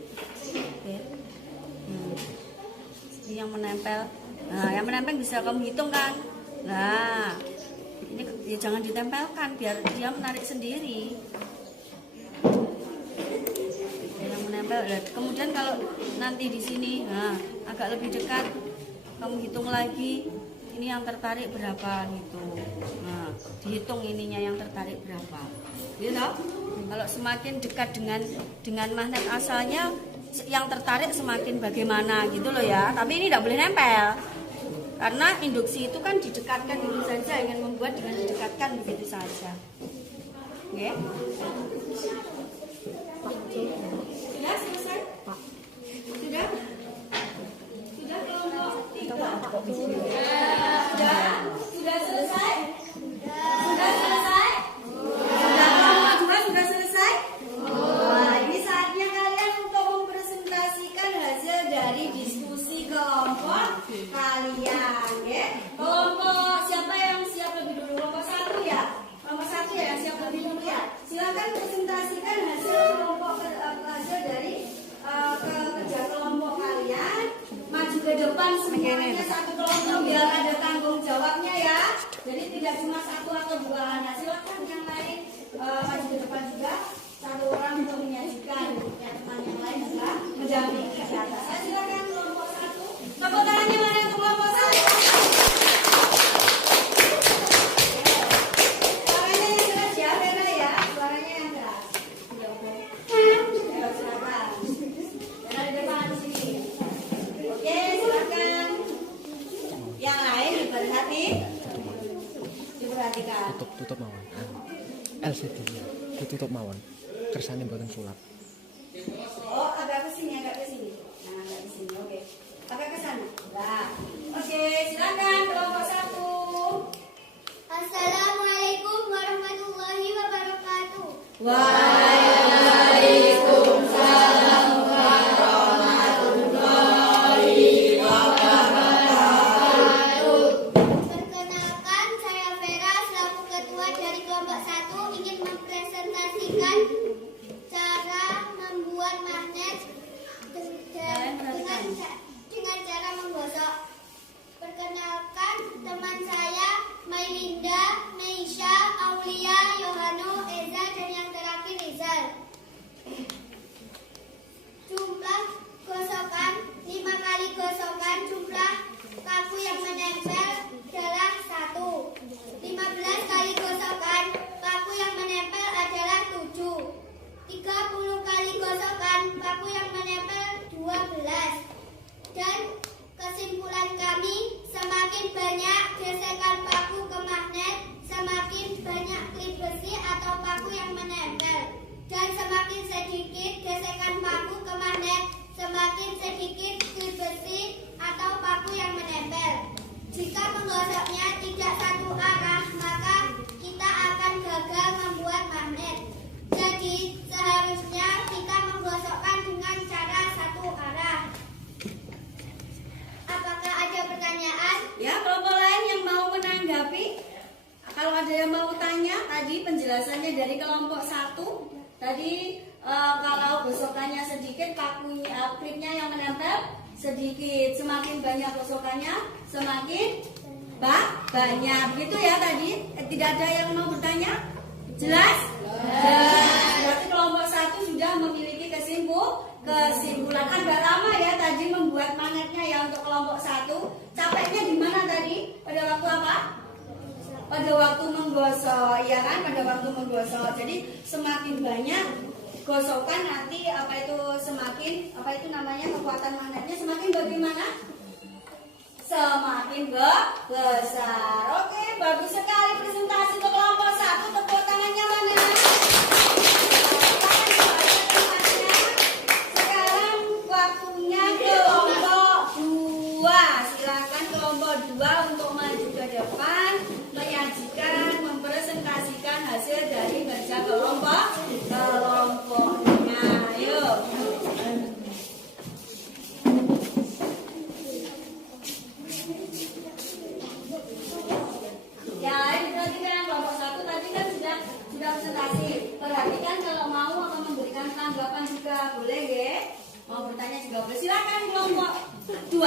Oke. Ini yang menempel. Nah, yang menempel bisa kamu hitung kan? Nah, ini ya jangan ditempelkan biar dia menarik sendiri. Yang menempel. Kemudian kalau nanti di sini, nah agak lebih dekat, kamu hitung lagi. Ini yang tertarik berapa gitu. Nah, dihitung ininya yang tertarik berapa. Gitu. Kalau semakin dekat dengan magnet asalnya, yang tertarik semakin bagaimana gitu loh ya. Tapi ini tidak boleh nempel. Karena induksi itu kan didekatkan gitu saja, ingin membuat dengan didekatkan begitu saja. Oke. Sudah selesai? Sudah? Sudah kelompok 3? Sudah selesai? Sudah selesai? Sudah kelompok 2 sudah selesai? Wah, ini saatnya kalian untuk mempresentasikan hasil dari diskusi kelompok kalian, ya. Kelompok siapa yang siap lebih dulu? Kelompok 1 ya? Kelompok 1 ya yang siap lebih dulu ya? Silakan presentasikan hasil hasil dari kerja kelompok kalian. Maju ke depan semuanya satu kelompok biar ada tanggung jawabnya ya. Jadi tidak cuma satu atau dua anak. Silakan yang lain maju ke depan juga. Satu orang untuk menyajikan, ya, teman yang lain juga mendampingi di atas. Silakan kelompok 1. Tepuk tangannya mana untuk kelompok 1? Suaranya yang keras ya, Vera ya. Suaranya yang keras. Silakan. Vera di depan sini. Oke, silakan. Yang lain diperhatikan. Tutup mawon. LCD ditutup mawon. Kersane mboten sulap. Oh, agak ke sini. Nah, agak ke sini. Oke. Agak ke sana. Nah. Oke, silakan kelompok 1. Assalamualaikum warahmatullahi wabarakatuh. Waalaikumsalam warahmatullahi wabarakatuh. Perkenalkan, saya Vera selaku ketua dari kelompok 1 ingin mempresentasikan cara membuat magnet dengan cara menggosok. Perkenalkan, teman saya Mailinda, Meisha, Aulia, Yohano, Eza, dan yang terakhir Rizal. Jumlah gosokan 5 kali gosokan, jumlah paku yang menempel adalah 1. 15 kali gosokan, paku yang menempel adalah 7. 30 kali gosokan, paku yang menempel 12. Dan kesimpulan kami, semakin banyak gesekan paku ke magnet, semakin banyak klip besi atau paku yang menempel. Dan semakin sedikit gesekan paku ke magnet, semakin sedikit klip besi atau paku yang menempel. Jika menggosoknya tidak satu arah, maka kita akan gagal membuat magnet. Jadi, seharusnya kita menggosokkan dengan cara satu arah. Apakah ada pertanyaan? Ya, kelompok lain yang mau menanggapi? Kalau ada yang mau tanya, tadi penjelasannya dari kelompok 1. Tadi kalau gosokannya sedikit, pakunya, klipnya yang menempel sedikit. Semakin banyak gosokannya, semakin banyak. Gitu ya tadi. Tidak ada yang mau bertanya? Jelas? Jelas. Berarti kelompok 1 sudah memiliki kesimpulan. Agak lama ya tadi membuat magnetnya ya untuk kelompok 1. Capeknya di mana tadi? Pada waktu apa? Pada waktu menggosok, ya kan? Pada waktu menggosok. Jadi semakin banyak gosokan nanti semakin kekuatan magnetnya semakin bagaimana? Semakin besar. Oke, bagus sekali presentasi untuk kelompok 1. Tepuk tangannya mana? Sekarang waktunya kelompok 2. Silakan kelompok 2 untuk maju ke depan, menyajikan, mempresentasikan hasil dari kerja kelompoknya. Ayo. Yang lain diperhatikan kelompok 1 tadi Silakan kelompok 2.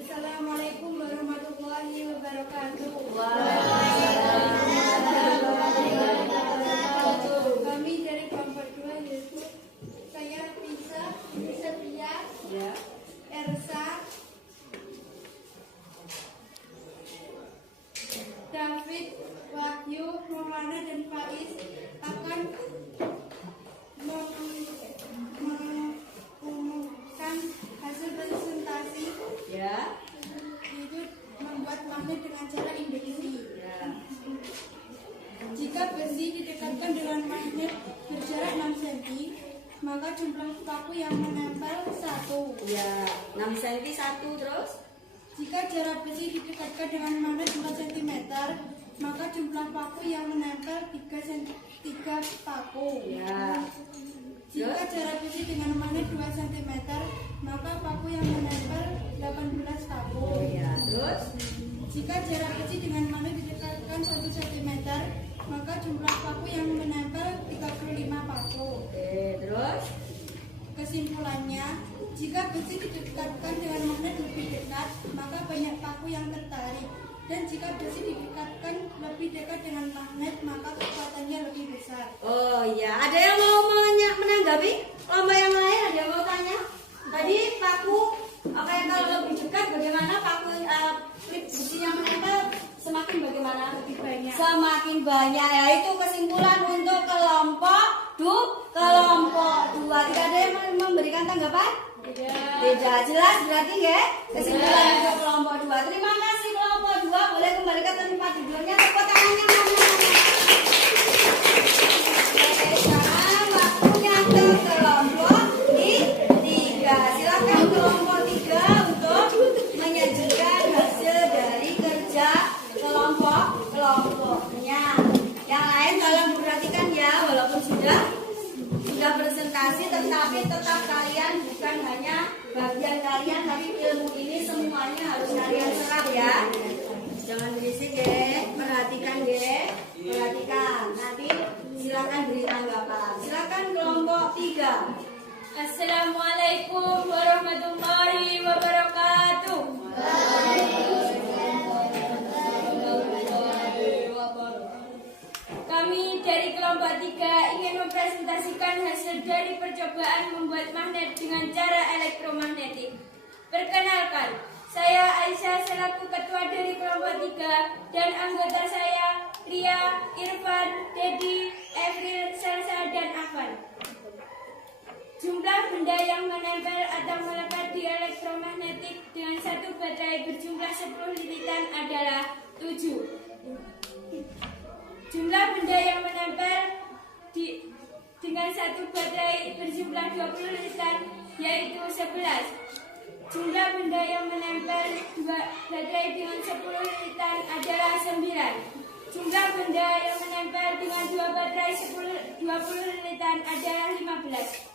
Assalamualaikum warahmatullahi wabarakatuh. Kami dari kelompok 2 yaitu saya Risa, Setia, Ya. Ersa, David, Wahyu, Maulana dan Faiz akan mengumumkan hasil presentasi Ya. yaitu membuat magnet dengan cara induksi. Ya. Jika besi didekatkan dengan magnet berjarak 6 cm, maka jumlah paku yang menempel 1. Ya. 6 cm 1 terus. Jika jarak besi didekatkan dengan magnet 4 cm, maka jumlah paku yang menempel 3 paku. Ya. Jika jarak besi dengan magnet 2 cm, maka paku yang menempel 18 paku. Ya. Terus. Jika jarak besi dengan magnet didekatkan 1 cm, maka jumlah paku yang menempel 35 paku. Oke, terus. Kesimpulannya, jika besi didekatkan dengan magnet lebih dekat, maka banyak paku yang tertarik. Dan jika besi didekatkan lebih dekat dengan magnet, maka kekuatannya lebih besar. Oh iya, ada yang mau menanggapi? Lomba yang lain ada yang mau tanya? Tadi paku apa yang kalau lebih dekat bagaimana paku klip besinya menempel semakin bagaimana? Lebih banyak. Semakin banyak ya, itu kesimpulan untuk kelompok kelompok 2. Tidak ada yang memberikan tanggapan? Tidak jelas berarti ya kesimpulan untuk kelompok 2. Terima kasih kelompok 2, boleh kembali ke tempat duduknya. Tepuk tangannya mana? Oke, sekarang waktunya ke kelompok 3. Silakan kelompok 3 untuk menyajikan hasil dari kerja kelompoknya. Yang lain tolong perhatikan ya, walaupun sudah presentasi, tetapi tetap kalian bukan hanya bagian kalian, tapi ilmu ini semuanya harus kalian serap ya. Jangan berisik ya, perhatikan ya, perhatikan. Nanti silakan beri tanggapan. Silakan kelompok 3. Assalamualaikum warahmatullahi wabarakatuh. Kami dari kelompok 3 ingin mempresentasikan hasil dari percobaan membuat magnet dengan cara elektromagnetik. Perkenalkan, saya Aisyah selaku ketua dari kelompok 3 dan anggota saya Ria, Irfan, Dedi, Evril, Selsa, dan Afan. Jumlah benda yang menempel atau melekat di elektromagnetik dengan satu baterai berjumlah 10 lilitan adalah 7. Jumlah benda yang menempel dengan satu baterai berjumlah 20 lilitan yaitu 11. Jumlah benda yang menempel dua baterai dengan 10 lilitan adalah 9. Jumlah benda yang menempel dengan 2 baterai 20 lilitan adalah 15.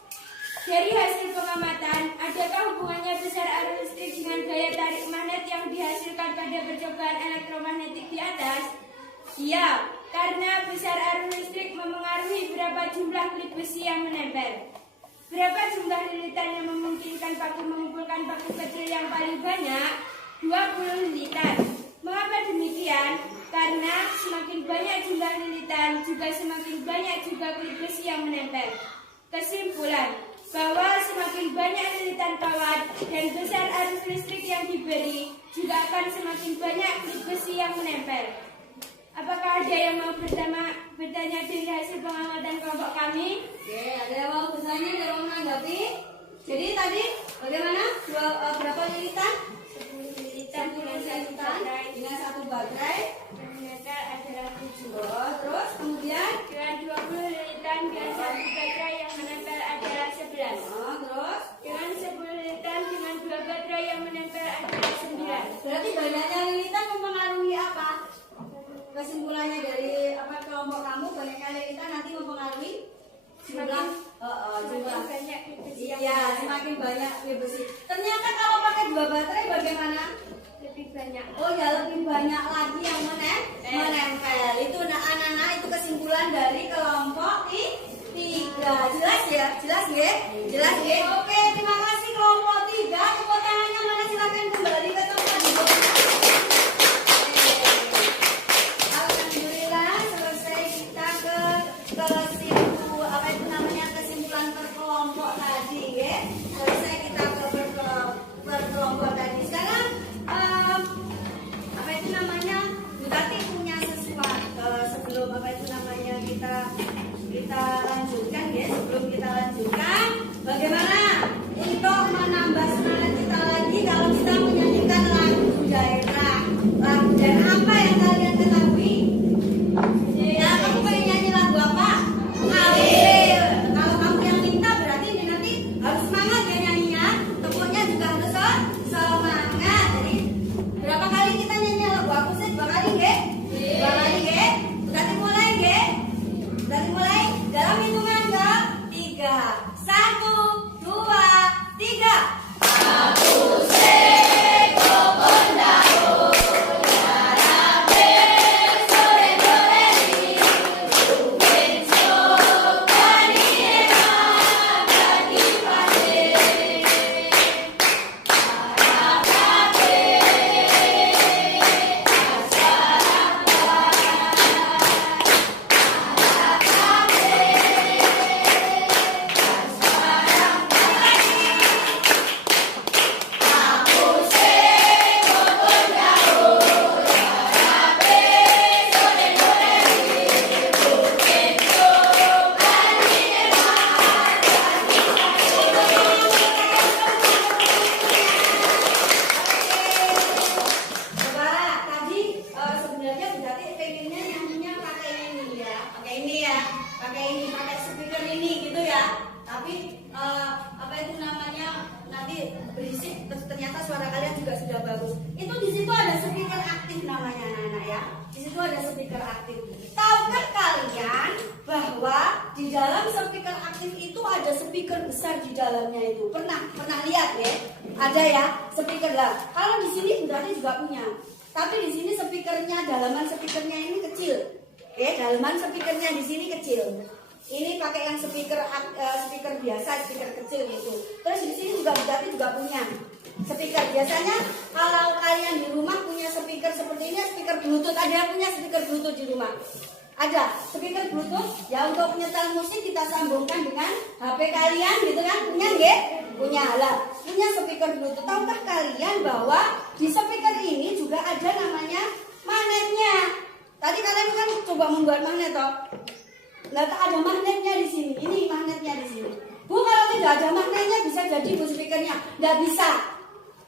Dari hasil pengamatan, adakah hubungannya besar arus listrik dengan gaya tarik magnet yang dihasilkan pada percobaan elektromagnetik di atas? Ya, karena besar arus listrik memengaruhi berapa jumlah klip besi yang menempel. Berapa jumlah lilitan yang memungkinkan paku mengumpulkan paku kecil yang paling banyak? 20 lilitan. Mengapa demikian? Karena semakin banyak jumlah lilitan, juga semakin banyak juga klip besi yang menempel. Kesimpulan, bahwa semakin banyak lilitan kawat dan besar arus listrik yang diberi, juga akan semakin banyak klip besi yang menempel. Apakah ada yang mau bertanya dari hasil pengamatan kelompok kami? Oke, ada yang mau bertanya, ada yang mau menanggapi? Jadi tadi bagaimana? Berapa lilitan? 10 lilitan Dengan satu baterai ternyata adalah 7. Oh, terus kemudian Dengan 20 lilitan dengan satu baterai yang menempel adalah 11. oh, terus Dengan 10 lilitan dengan 2 baterai yang menempel adalah 9. berarti banyaknya lilitan mempengaruhi apa? Kesimpulannya dari kelompok kamu, banyaknya lilitan nanti mempengaruhi jumlah jumlah banyak klip besi yang iya, semakin banyak klip besi. Ternyata kalau pakai 2 baterai bagaimana? lebih banyak. Oh ya, lebih banyak lagi yang menempel. Itu anak-anak, itu kesimpulan dari kelompok 3. Jelas ya? Jelas ya? Jelas ya? Oke, terima kasih kelompok 3, tepuk tangannya mana, silakan kembali ke tempat duduk. Alhamdulillah selesai kita ke kesimpulan berkelompok tadi ya. Selesai kita ke berkelompok tadi. Sekarang Butati punya sesuatu sebelum kita lanjutkan ya. Sebelum kita lanjutkan, bagaimana untuk menambah semangat kita lagi kalau kita menyanyikan lagu daerah? Lagu daerah apa yang kalian ketahui? Ya, kamu pengen nyanyi lagu apa? Awil. Kalau kamu yang minta berarti nanti harus semangat ya nyanyinya. Tepuknya juga harus semangat. Jadi berapa kali kita nyanyi lagu aku sih? 2 kali nggih? 2 kali nggih? Berarti mulai nggih? Berarti mulai dalam hitungan ke 3. 1, 2, 3. Aku seko kondaro yarabe sore sore di rumen sokani emang dadi sebenarnya berarti pengennya nyanyinya pakai ini ya, pakai speaker ini gitu ya. Tapi nanti berisik, ternyata suara kalian juga sudah bagus. Itu di situ ada speaker aktif namanya anak-anak ya. Di situ ada speaker aktif. Tahukah kalian bahwa di dalam speaker aktif itu ada speaker besar di dalamnya itu? Pernah lihat ya? Ada ya speaker lah. Kalau di sini berarti juga punya. Tapi di sini speakernya, dalaman speakernya ini kecil. Dalaman speakernya di sini kecil. Ini pakai yang speaker biasa, speaker kecil gitu. Terus di sini juga berarti juga punya speaker. Biasanya kalau kalian di rumah punya speaker seperti ini, speaker Bluetooth. Ada yang punya speaker Bluetooth di rumah? Ada speaker Bluetooth ya, untuk menyetel musik kita sambungkan dengan HP kalian gitu kan? Punya nggih? Punya lah. Punya speaker Bluetooth. Tahukah kalian bahwa di speaker ini juga ada namanya magnetnya? Tadi kalian kan coba membuat magnet toh. Nah, ada magnetnya di sini. Ini magnetnya di sini. Bu, kalau tidak ada magnetnya bisa jadi bu speakernya. Nggak bisa.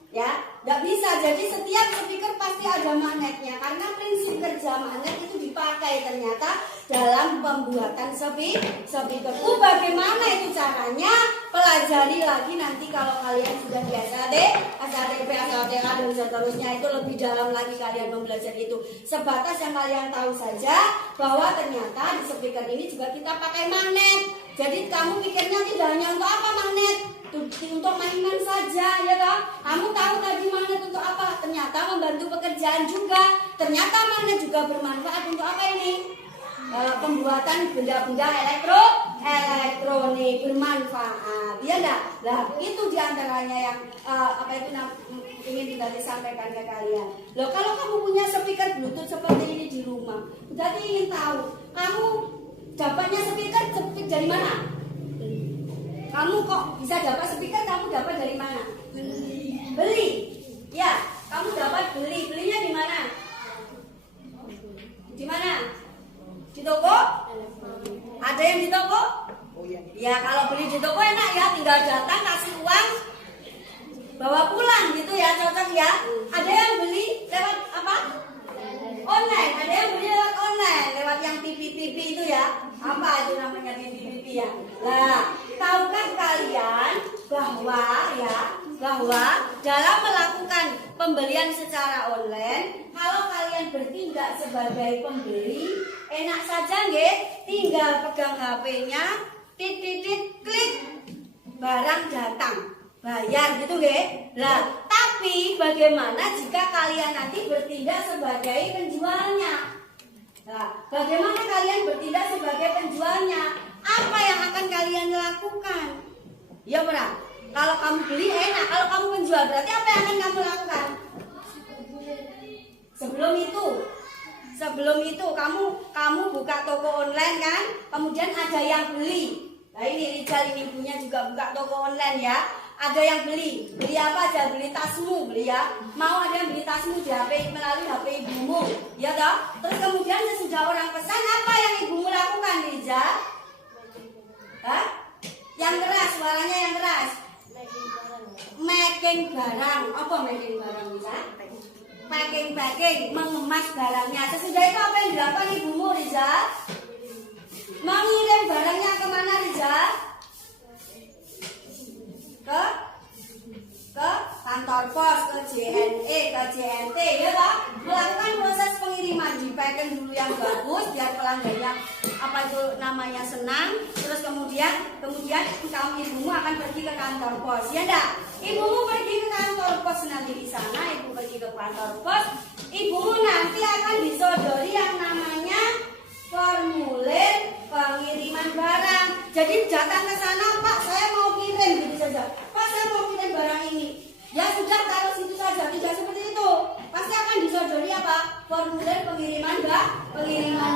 Ya, nggak bisa. Jadi setiap speaker pasti ada magnetnya. Karena prinsip kerja magnet itu dipakai ternyata dalam pembuatan speaker. Bu, bagaimana itu caranya? Pelajari lagi nanti kalau kalian sudah di SATP, SATK dan seterusnya, itu lebih dalam lagi kalian mempelajari itu. Sebatas yang kalian tahu saja bahwa ternyata di speaker ini juga kita pakai magnet. Jadi kamu pikirnya tidak hanya untuk apa magnet? Untuk mainan saja ya kan? Kamu tahu tadi magnet untuk apa? Ternyata membantu pekerjaan juga. Ternyata magnet juga bermanfaat untuk apa ini? Pembuatan benda-benda elektronik bermanfaat, ya enggak? Nah, itu diantaranya yang ingin kita sampaikan ke kalian. Loh, kalau kamu punya speaker Bluetooth seperti ini di rumah, berarti ingin tahu kamu dapatnya speaker dari mana? Kamu kok bisa dapat speaker? Kamu dapat dari mana? Beli. Ya, kamu dapat beli. Belinya di mana? Di mana? Di toko? Ada yang di toko? Ya, kalau beli di toko enak ya, tinggal datang kasih uang, bawa pulang gitu ya, cocok ya. Ada yang beli lewat apa? Online. Ada yang beli lewat online, lewat yang TV itu ya. Apa itu namanya TV ya? Nah, tahukah kalian bahwa dalam melakukan pembelian secara online, kalau kalian bertindak sebagai pembeli, enak saja nggih, tinggal pegang HP-nya, klik, barang datang, bayar gitu nggih. Nah, tapi bagaimana jika kalian nanti bertindak sebagai penjualnya? Nah, bagaimana kalian bertindak sebagai penjualnya? Apa yang akan kalian lakukan? Ya benar. Kalau kamu beli enak, kalau kamu menjual berarti apa yang akan kamu lakukan? Sebelum itu kamu buka toko online kan, kemudian ada yang beli. Nah ini Rijal, ini ibunya juga buka toko online ya. Ada yang beli apa aja? Beli tasmu, beli ya. Mau ada yang beli tasmu di HP melalui HP ibumu, ya toh? Terus kemudian sesudah orang pesan, apa yang ibumu lakukan, Rijal? Hah? Yang keras, suaranya yang keras. Making barang. Apa making barang, Rijal? Packing, mengemas barangnya. Sesudah itu apa yang dilakukan ibumu, Rijal? Mengirim barangnya kemana, Rijal? Ke kantor pos, ke JNE, ke JNT, ya toh? Melakukan proses pengiriman, di packing dulu yang bagus biar pelanggannya apa itu namanya senang. Terus kemudian kamu ibumu akan pergi ke kantor pos, ya enggak? Ibumu pergi ke kantor pos, nanti di sana ibu pergi ke kantor pos, ibumu nanti akan disodori yang namanya formulir pengiriman barang. Jadi datang ke sana, Pak, saya mau kirim, gitu saja. Pak, saya mau kirim barang ini. Ya sudah, taruh situ saja. Tidak seperti itu. Pasti akan disodori apa? Formulir pengiriman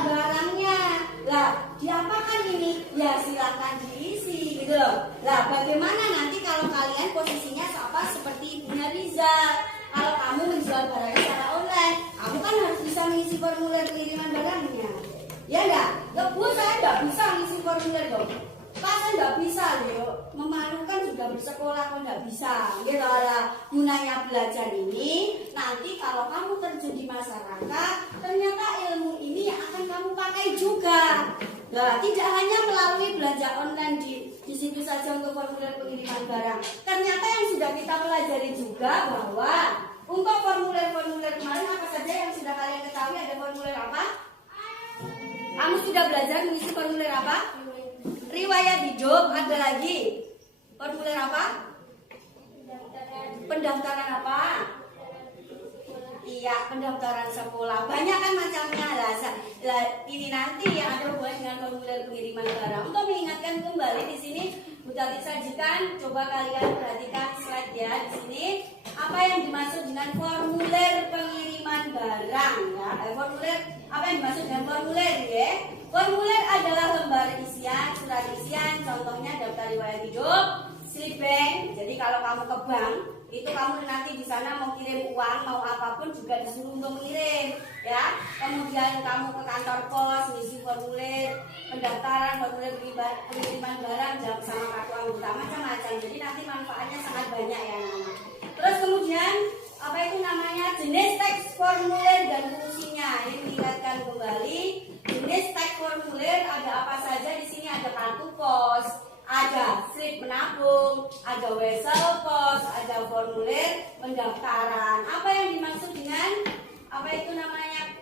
barangnya. Lah, diapakan ini? Ya silakan diisi, gitu loh. Lah, bagaimana nanti kalau kalian posisinya sama seperti ibunya Rizal? Kalau kamu menjual barangnya secara online, kamu kan harus bisa mengisi formulir pengiriman barangnya. Ya enggak? Ya Bu, saya enggak bisa ngisi formulir dong. Pak, saya enggak bisa loh. Memalukan juga bersekolah kok enggak bisa. Gitu lah. Gunanya belajar ini nanti kalau kamu terjun di masyarakat, ternyata ilmu ini yang akan kamu pakai juga. Nah, tidak hanya melalui belanja online di situ saja untuk formulir pengiriman barang. Ternyata yang sudah kita pelajari juga bahwa untuk formulir-formulir kemarin apa saja yang sudah kalian ketahui, ada formulir apa? Kamu sudah belajar mengisi formulir apa? Riwayat hidup, ada lagi. Formulir apa? Pendaftaran apa? Iya, pendaftaran sekolah. Banyak kan macamnya lah. Ini nanti yang ada hubungan dengan formulir pengiriman barang. Untuk mengingatkan kembali di sini, Bu Tati sajikan. Coba kalian perhatikan slide ya di sini. Apa yang dimaksud dengan formulir pengiriman barang? Ya, formulir. Apa yang dimaksud dengan formulir ya? Formulir adalah lembar isian, surat isian, contohnya daftar riwayat hidup, slip bank. Jadi kalau kamu ke bank, itu kamu nanti di sana mau kirim uang, mau apapun juga disuruh untuk mengirim, ya. Kemudian kamu ke kantor pos, ngisi formulir pendaftaran, formulir pengiriman barang, sama kartu anggota, macam-macam. Jadi nanti manfaatnya sangat banyak ya, anak-anak. Terus kemudian apa itu namanya jenis teks formulir dan fungsinya. Ini mengingatkan kembali jenis teks formulir ada apa saja di sini. Ada kartu pos, ada slip menabung, ada wesel pos, ada formulir pendaftaran. Apa yang dimaksud dengan apa itu namanya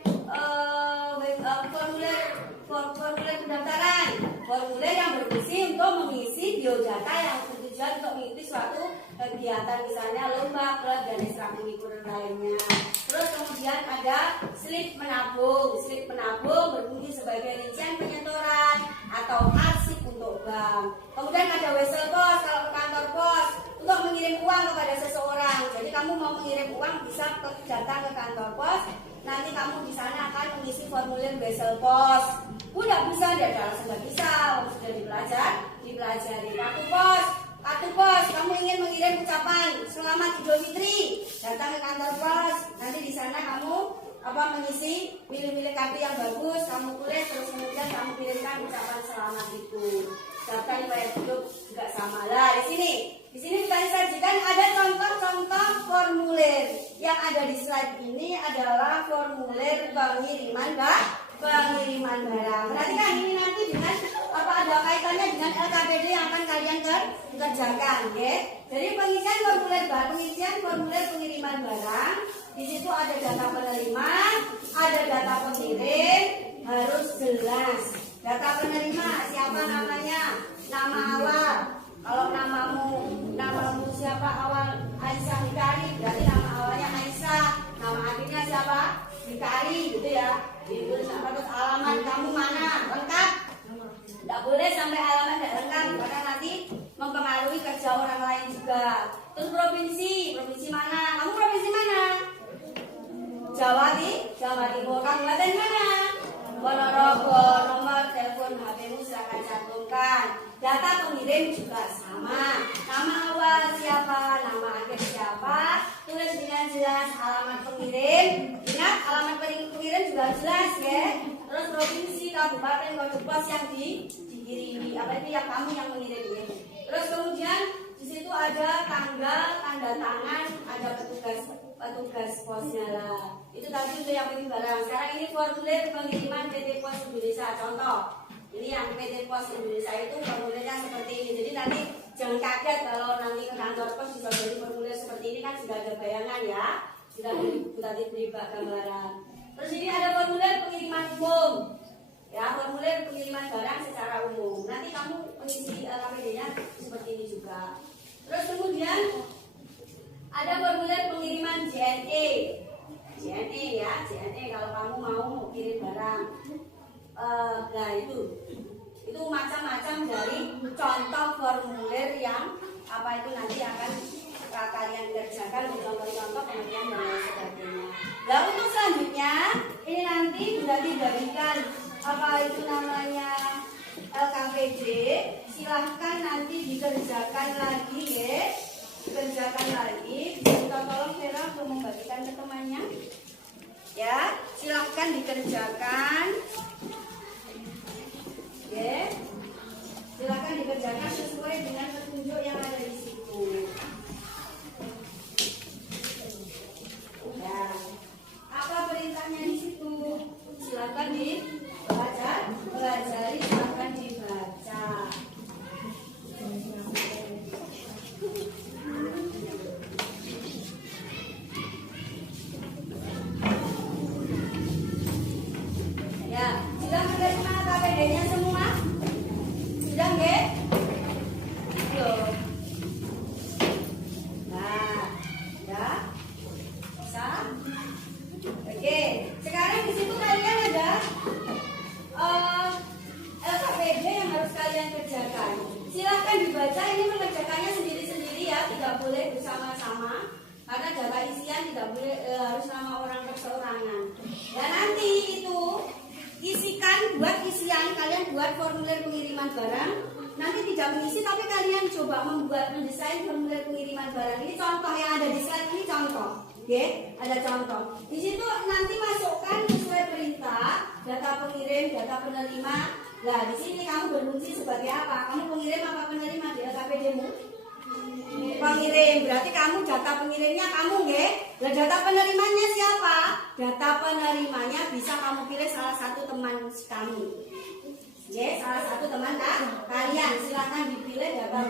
formulir pendaftaran? Formulir yang berfungsi untuk mengisi biodata yang bertujuan untuk mengikuti suatu kegiatan, misalnya lomba, klub, dan ekstrakurikuler lainnya. Terus kemudian ada slip menabung. Slip menabung berfungsi sebagai rincian penyetoran atau arsip untuk bank. Kemudian ada wesel pos, kalau ke kantor pos untuk mengirim uang kepada seseorang. Jadi kamu mau mengirim uang bisa datang ke kantor pos. Nanti kamu di sana akan mengisi formulir wesel pos. Udah bisa, ada alasan nggak bisa, sudah dipelajari. Kartu pos, kamu ingin mengirim ucapan selamat Idul Fitri, datang ke kantor pos. Nanti di sana kamu mengisi, pilih kartu yang bagus, kamu tulis, terus kemudian kamu kirimkan ucapan selamat itu. Daftar riwayat hidup juga sama lah. Di sini kita sajikan ada contoh-contoh formulir. Yang ada di slide ini adalah formulir pengiriman barang. Perhatikan ini nanti dengan ada kaitannya dengan LKPD yang akan kalian kerjakan, ya. Jadi pengisian formulir pengiriman barang. Di situ ada data penerima, ada data pengirim, harus jelas. Data penerima siapa namanya, nama awal. Kalau namamu siapa awal Aisyah Hikari, berarti nama awalnya Aisyah. Nama akhirnya siapa? Hikari, gitu ya. Ditulis terus alamat kamu mana, lengkap. Tidak boleh sampai alamat tidak lengkap, karena nanti mempengaruhi kerja orang lain juga. Jawa Timur. Kabupaten mana? Ponorogo. Nomor telepon HP-mu silakan cantumkan. Data pengirim juga sama. Nama awal siapa, nama akhir siapa. Tulis dengan jelas alamat pengirim. Ingat alamat pengirim juga jelas ya. Terus provinsi, kabupaten, kode pos yang dikirimi. Apa itu yang kamu yang mengirim ya. Terus kemudian di situ ada tanggal, tanda tangan, ada petugas posnya lah. Itu tadi untuk yang penting barang. Sekarang ini formulir pengiriman PT Pos Indonesia. Contoh, ini yang PT Pos Indonesia itu formulirnya seperti ini. Jadi nanti jangan kaget kalau nanti ke kantor pos bisa jadi formulir seperti ini, kan sudah ada bayangan ya. Sudah tadi beri gambaran. Terus ini ada formulir pengiriman umum. Ya, formulir pengiriman barang secara umum. Nanti kamu mengisi KPD-nya seperti ini juga. Terus kemudian ada formulir pengiriman JNE. JNE ya, JNE kalau kamu mau kirim barang. Nah itu macam-macam dari contoh formulir yang apa itu nanti akan kalian kerjakan, contoh-contoh pengertian dan lain sebagainya. Nah untuk selanjutnya ini nanti sudah diberikan apa itu namanya LKPD, silahkan nanti dikerjakan lagi ya, dikerjakan lagi. Kita tolong Vera untuk membagikan ke temannya ya, silahkan dikerjakan ya, silahkan dikerjakan sesuai dengan petunjuk yang ada di situ ya. Apa perintahnya di situ? Silahkan pelajari, silahkan dibaca. Ya, sudah menerima KPD-nya semua? Sudah nggih? Yuk. Nah, ya. Bisa? Oke, sekarang di situ kalian ada LKPD yang harus kalian kerjakan. Silahkan dibaca, ini mengerjakannya sendiri-sendiri ya, tidak boleh bersama-sama karena data isian tidak boleh harus nama orang perseorangan. Dan nanti itu isikan, buat isian, kalian buat formulir pengiriman barang. Nanti tidak mengisi tapi kalian coba mendesain formulir pengiriman barang. Ini contoh yang ada di slide ini contoh. Oke, ada contoh. Di situ nanti masukkan sesuai perintah, data pengirim, data penerima. Nah, di sini kamu berfungsi sebagai apa? Kamu pengirim apa penerima di LKPD-mu? Pengirim. Berarti kamu data pengirimnya kamu, nggih. Dan data penerimanya siapa? Data penerimanya bisa kamu pilih salah satu teman kamu. Ya, salah satu teman kalian silakan dipilih data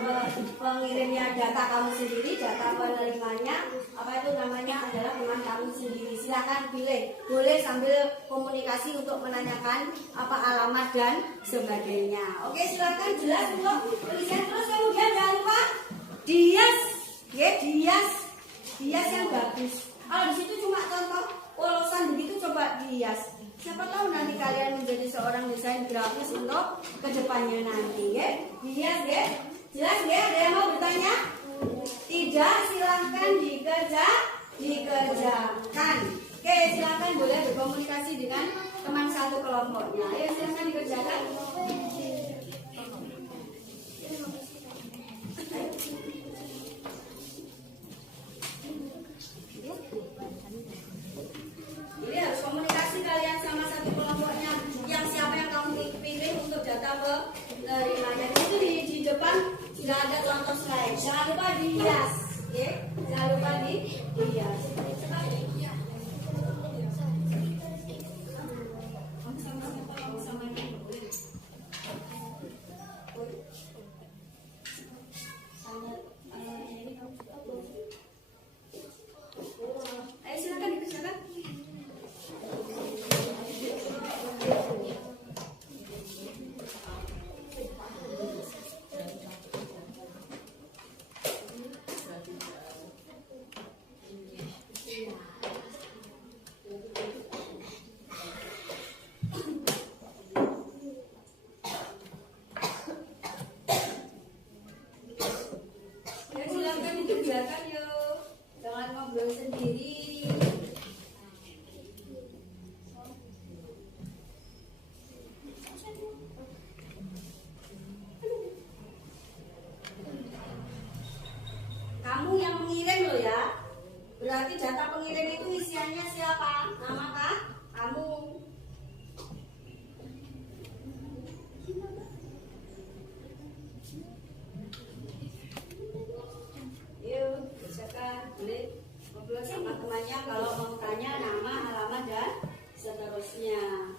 pengirimnya data kamu sendiri, data penerimanya apa itu namanya adalah teman kamu sendiri. Silakan pilih, boleh sambil komunikasi untuk menanyakan apa alamat dan sebagainya. Oke, silakan jelas untuk tulisan. Terus kemudian jangan lupa dias, ya dias yang bagus. Kalau di situ cuma contoh polosan begitu, coba dias. Siapa tahu nanti kalian menjadi seorang desain grafis untuk kedepannya nanti, ya. Dias, ya. Jelas, ya? Ada yang mau bertanya? Tidak, silahkan dikerjakan. Oke, silahkan boleh berkomunikasi dengan teman satu kelompoknya. Ayo, silahkan dikerjakan. Ini harus komunikasi kalian sama satu kelompoknya. Yang siapa yang kamu pilih untuk data penerimanya. Itu di depan sudah ada contoh slide. Jangan lupa dihias, ya. Jangan lupa dihias. nickname itu isiannya siapa? Nama kah? Kamu. Yuk, bacakan. Boleh ngobrol sama temannya kalau mau tanya nama, alamat, dan seterusnya.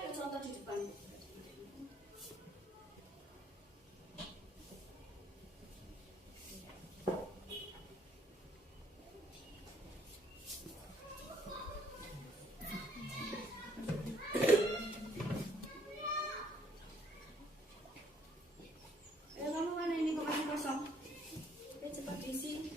Ayo contoh di depan. Ayo kamu mana ini kok masih kosong? Ayo cepat diisi.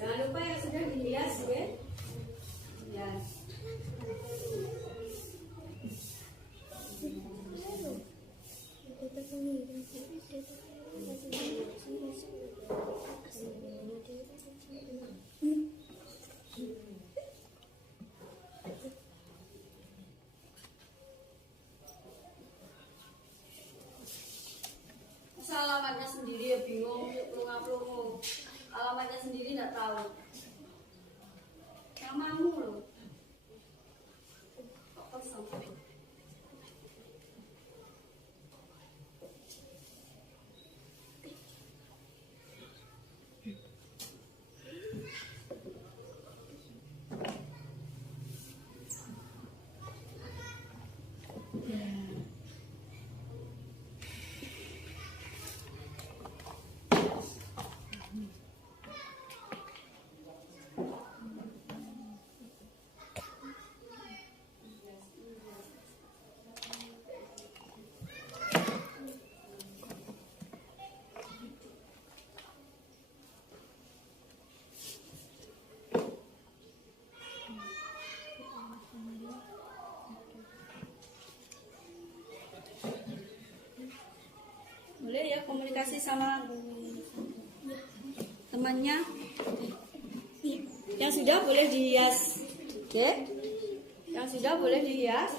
Jangan lupa yang sudah dihias, ya. Hias. Masa alamatnya sendiri ya bingung, pelunga-pelungu. Alamatnya sendiri nggak tahu. Namamu loh. Kok kosong? Boleh ya komunikasi sama temannya. Yang sudah boleh dihias. Oke? Yang sudah boleh dihias.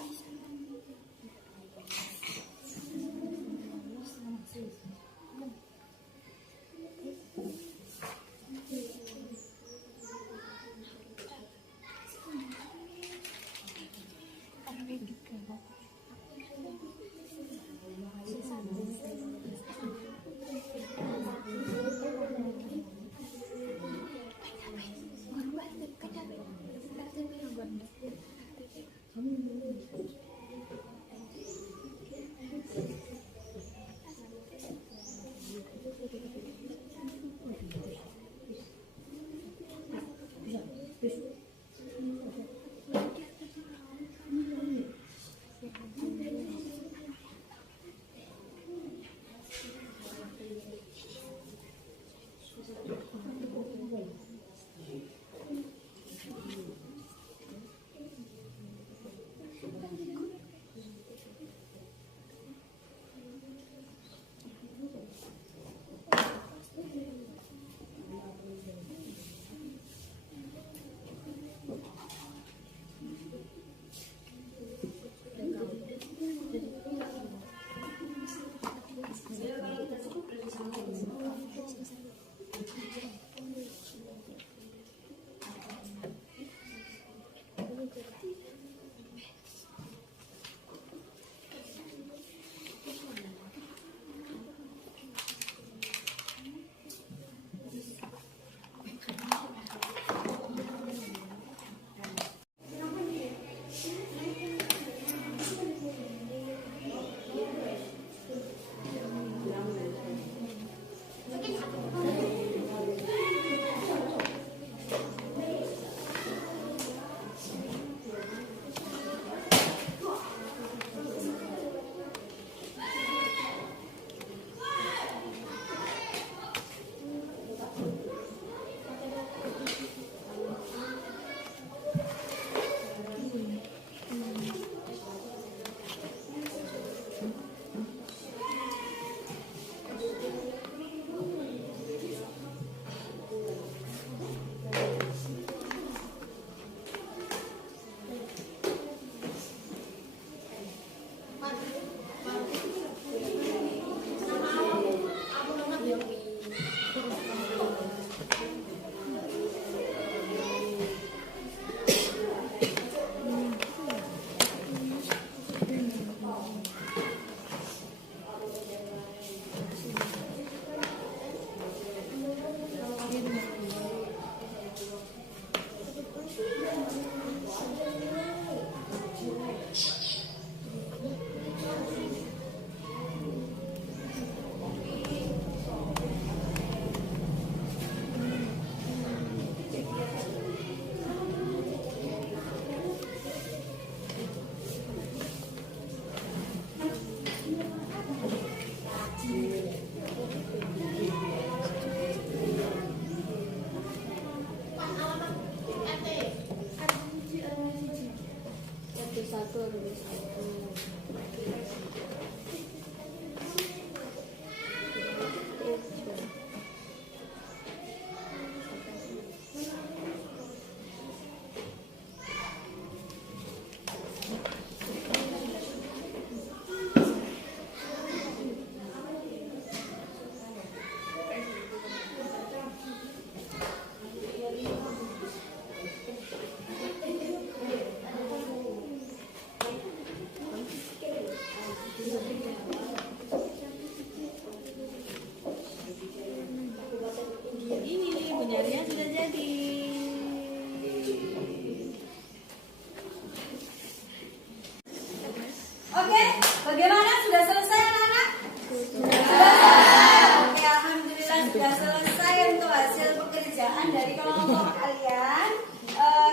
sudah selesai untuk hasil pekerjaan dari kelompok kalian.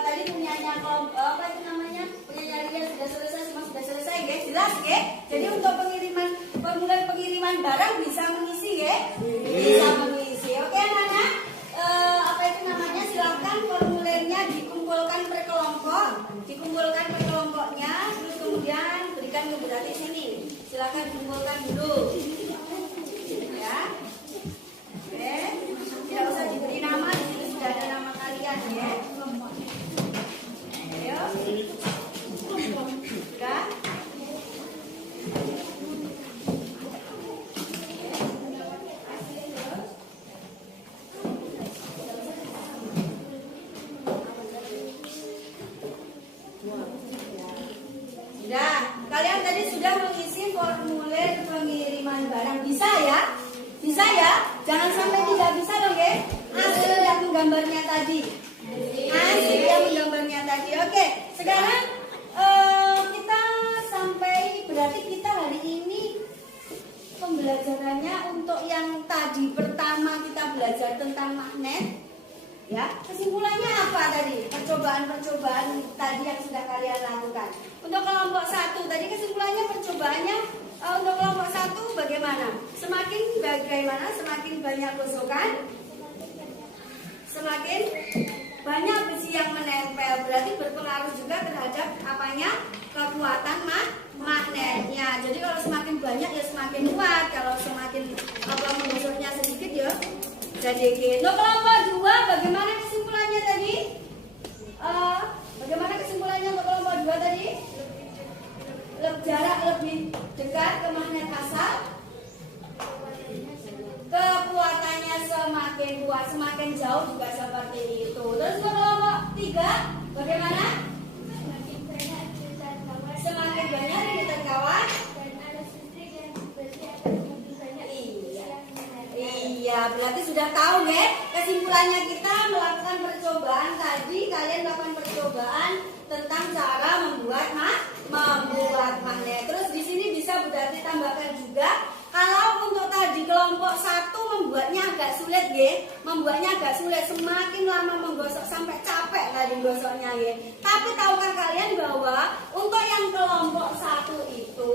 Tadi punyanya kelompok apa itu namanya? Punyanya Rian sudah selesai, semua sudah selesai, ya? Jelas, ya? Jadi untuk pengiriman formulir pengiriman barang bisa mengisi, ya? Bisa mengisi. Oke, anak-anak. Apa itu namanya? Silakan formulirnya dikumpulkan per kelompok, dikumpulkan per kelompoknya, terus kemudian berikan ke Bu Tati sini. Silakan kumpulkan dulu. Ya. Oke. Tidak usah diberi nama, di sini sudah ada nama kalian, ya. Ayo. Sudah. Sudah, kalian tadi sudah mengisi formulir pengiriman barang. Bisa ya? Bisa ya? Jangan sampai tidak bisa dong, ya. Asik yang menggambarnya tadi. Asik yang menggambarnya tadi. Oke, sekarang kita sampai, berarti kita hari ini pembelajarannya untuk yang tadi pertama kita belajar tentang magnet. Ya, kesimpulannya apa tadi? Percobaan-percobaan tadi yang sudah kalian lakukan. Untuk kelompok 1 tadi kesimpulannya percobaannya untuk kelompok 1 bagaimana? Semakin banyak gosokan, semakin banyak besi yang menempel, berarti berpengaruh juga terhadap apanya? Kekuatan magnetnya. Jadi kalau semakin banyak ya semakin kuat, kalau semakin menggosoknya sedikit ya jadi. Untuk kelompok 2 bagaimana kesimpulannya tadi? Bagaimana kesimpulannya untuk kelompok 2 tadi? Jarak lebih dekat ke magnet asal, kekuatannya semakin kuat, semakin jauh juga seperti itu. Terus untuk kelompok 3 bagaimana? Semakin banyak limitan kawan. Iya, berarti sudah tahu, ya. Kesimpulannya kita melakukan percobaan tadi, kalian melakukan percobaan tentang cara membuat magnet. Terus di sini bisa Bu Tati tambahkan juga, kalau untuk tadi kelompok 1 membuatnya agak sulit, ya. Membuatnya agak sulit, semakin lama menggosok sampai capek tadi gosoknya, ya. Tapi tahukah kalian bahwa untuk yang kelompok 1 itu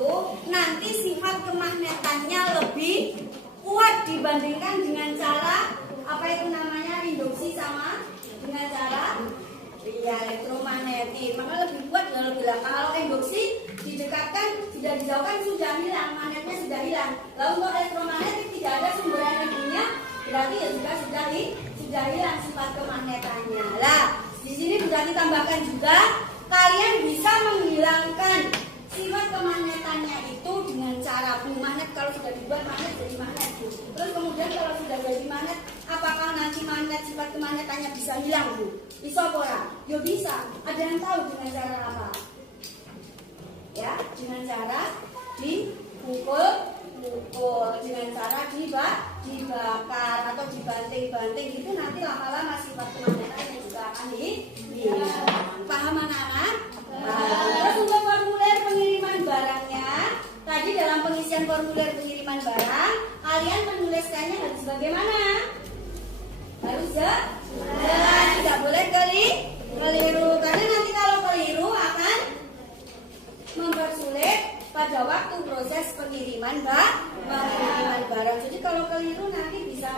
nanti sifat kemagnetannya lebih kuat dibandingkan dengan cara apa itu namanya induksi sama dengan cara elektromagnetik. Maka lebih kuat dan lebih lama. Kalau induksi didekatkan, tidak dijauhkan sudah hilang, magnetnya sudah hilang. Lalu untuk elektromagnetik tidak ada sumber energinya, berarti ya juga sudah hilang sifat kemagnetannya. Lah, di sini sudah ditambahkan juga kalian bisa menghilangkan sifat kemagnetannya itu dengan cara magnet. Kalau sudah dibuat magnet jadi magnet. Terus kemudian kalau sudah jadi magnet, apakah nanti magnet sifat kemagnetannya bisa hilang, Bu? Bisa ora? Ya bisa. Ada yang tahu dengan cara apa? Ya, dengan cara dipukul, dengan cara dibakar atau dibanting-banting itu nanti lama-lama sifat kemagnetannya juga akan hilang. Paham anak-anak? Terus untuk formulir pengiriman barangnya, tadi dalam pengisian formulir pengiriman barang, kalian menuliskannya harus bagaimana? Harus jelas, tidak boleh keliru, karena nanti kalau keliru akan mempersulit pada waktu proses pengiriman barang. Jadi kalau keliru nanti bisa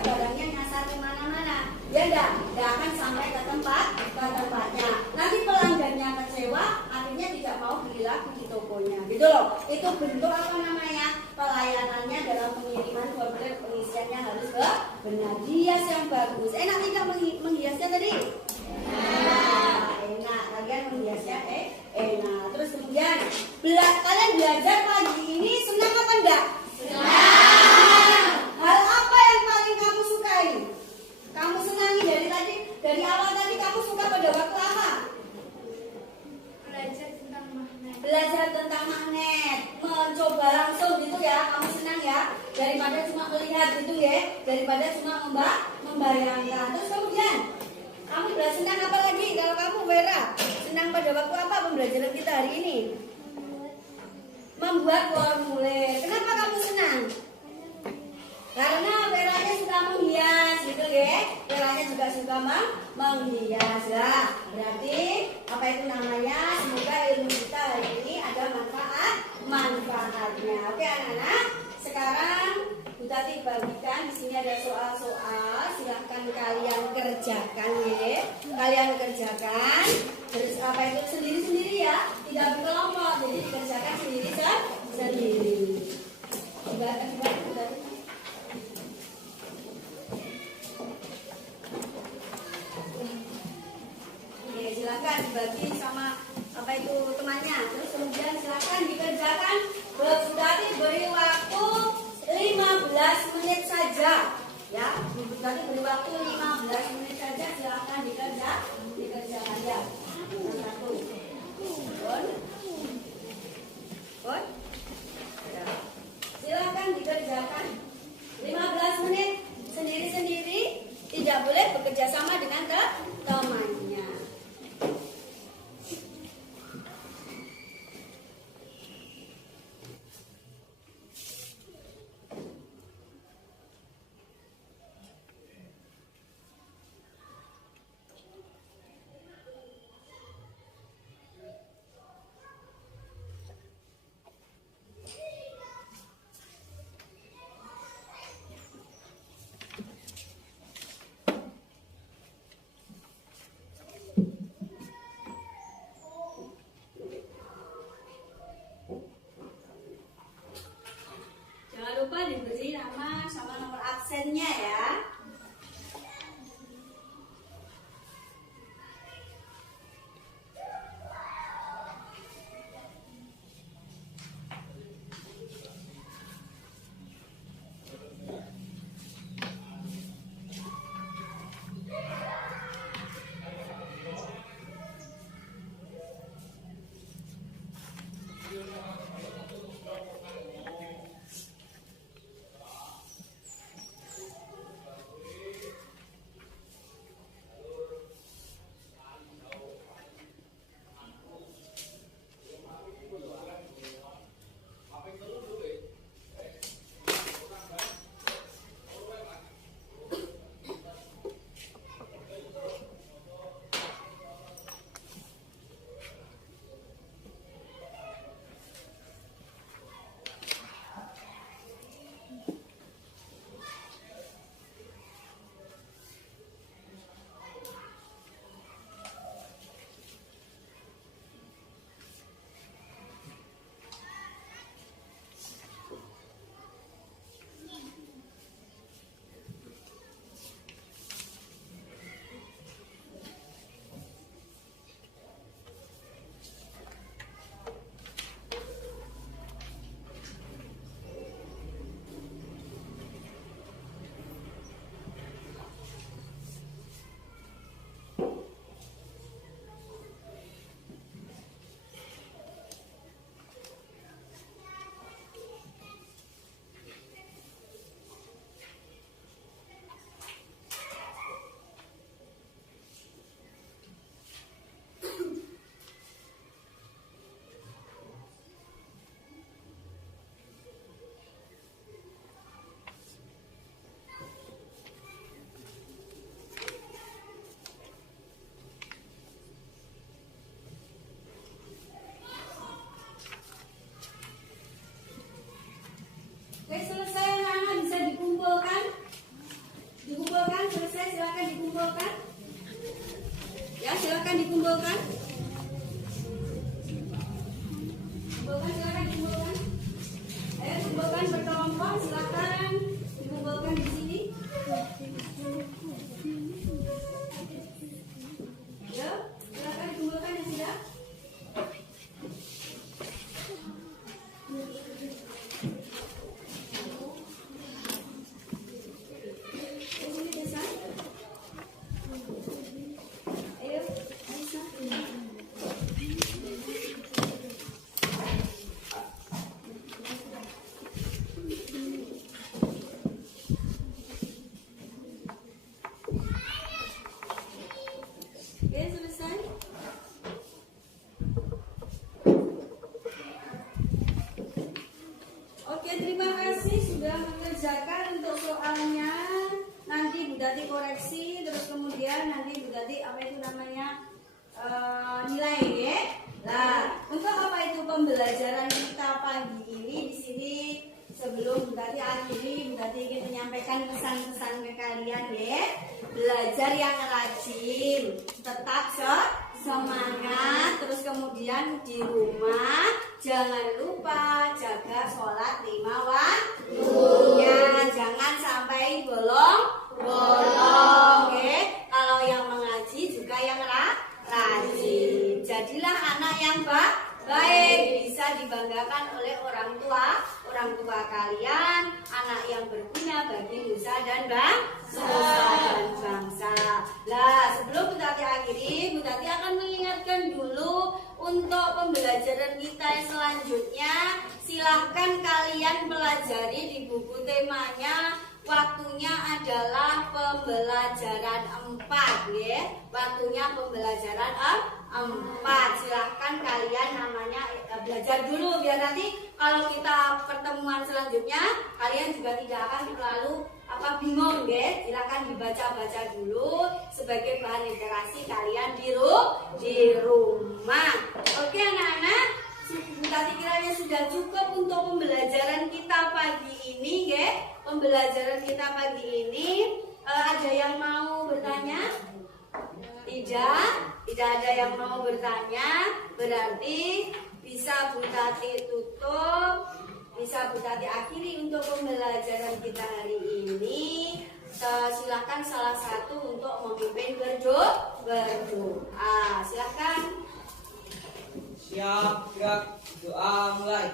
barangnya nyasar kemana-mana, ya enggak akan sampai ke tempatnya. Nanti pelanggannya kecewa, akhirnya tidak mau beli lagi di tokonya, gitu loh. Itu bentuk apa namanya? Pelayanannya dalam pengiriman formulir pengisiannya harus benar, hias yang bagus. Enak tidak menghiasnya tadi? Enak. Kalian menghiasnya enak. Terus kemudian kalian belajar pagi ini senang apa enggak? Senang. Hal apa yang paling kamu sukai? Kamu senangi dari awal tadi kamu suka pada waktu apa? Belajar tentang magnet, mencoba langsung gitu ya, kamu senang ya, daripada cuma melihat gitu ya, daripada cuma membayangkan. Terus kemudian kamu belajar senang apa lagi? Kalau kamu Vera, senang pada waktu apa pembelajaran kita hari ini? Membuat formulir. Kenapa kamu senang? Karena Veranya suka menghias gitu ya. Veranya juga suka menghias lah. Berarti apa itu namanya? Semoga ilmu kita hari ini ada manfaatnya. Oke anak-anak. Sekarang Bu Tati bagikan di sini ada soal-soal. Silahkan kalian kerjakan ya. Kalian kerjakan. Terus apa itu sendiri-sendiri ya? Tidak berkelompok. Jadi dikerjakan sendiri. Coba Bu Tati. Oke, silakan dibagi sama apa itu temannya. Terus kemudian silakan dikerjakan. Bu Tati beri waktu 15 menit saja. Ya, Bu Tati beri waktu 15 menit saja. Silakan dikerjakan ya. Satu. Bon. Ya. Silakan dikerjakan 15 menit sendiri-sendiri. Tidak boleh bekerja sama dengan temannya. Jangan lupa diberi nama sama nomor absennya ya. Oke, selesai anak-anak bisa dikumpulkan. Selesai, silakan dikumpulkan. Ya, silakan dikumpulkan. Silakan dikumpulkan. Ayo kumpulkan berkelompok, silakan dikumpulkan di sini. Ya, silakan dikumpulkan yang sudah. Ayo, Aisyah. Tati koreksi, terus kemudian nanti Bu Tati apa itu namanya nilai ya. Nah, untuk apa itu pembelajaran kita pagi ini di sini sebelum Bu Tati akhiri, Bu Tati ingin menyampaikan pesan-pesan ke kalian ya. Belajar yang rajin, tetap semangat, terus kemudian di rumah jangan lupa jaga sholat 5 waktunya, jangan sampai bolong, oke? Kalau yang mengaji juga yang rajin. Jadilah anak yang baik, bisa dibanggakan oleh orang tua kalian, anak yang berguna bagi nusa dan bangsa. Nah, sebelum Bu Tati akhiri, Bu Tati akan mengingatkan dulu untuk pembelajaran kita yang selanjutnya. Silahkan kalian pelajari di buku temanya. Waktunya adalah pembelajaran 4 ya. Waktunya pembelajaran 4. Silahkan kalian namanya belajar dulu biar nanti kalau kita pertemuan selanjutnya kalian juga tidak akan terlalu bingung ya. Silahkan dibaca-baca dulu sebagai bahan literasi kalian di rumah. Oke anak-anak, Tati kiranya sudah cukup untuk pembelajaran kita pagi ini ya. Pembelajaran kita pagi ini ada yang mau bertanya? Tidak ada yang mau bertanya. Berarti bisa Bu Tati tutup, bisa Bu Tati akhiri untuk pembelajaran kita hari ini. Silahkan salah satu untuk memimpin berdoa. Silahkan. Siap, gerak, doa mulai.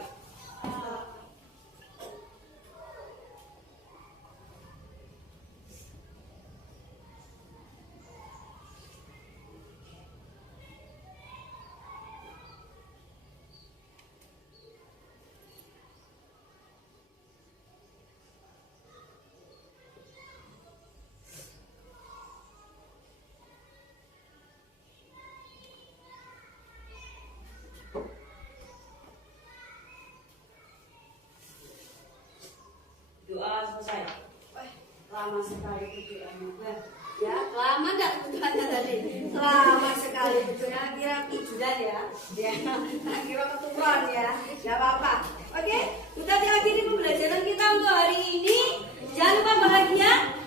Doa selesai. Lama sekali kebetulannya. Ya, lama enggak kebetulannya tadi? Lama sekali kebetulannya, kira tiduran ya. Ya, kira keturun ya. Enggak apa-apa. Oke, kita akhiri pembelajaran kita untuk hari ini. Jangan lupa bahagia.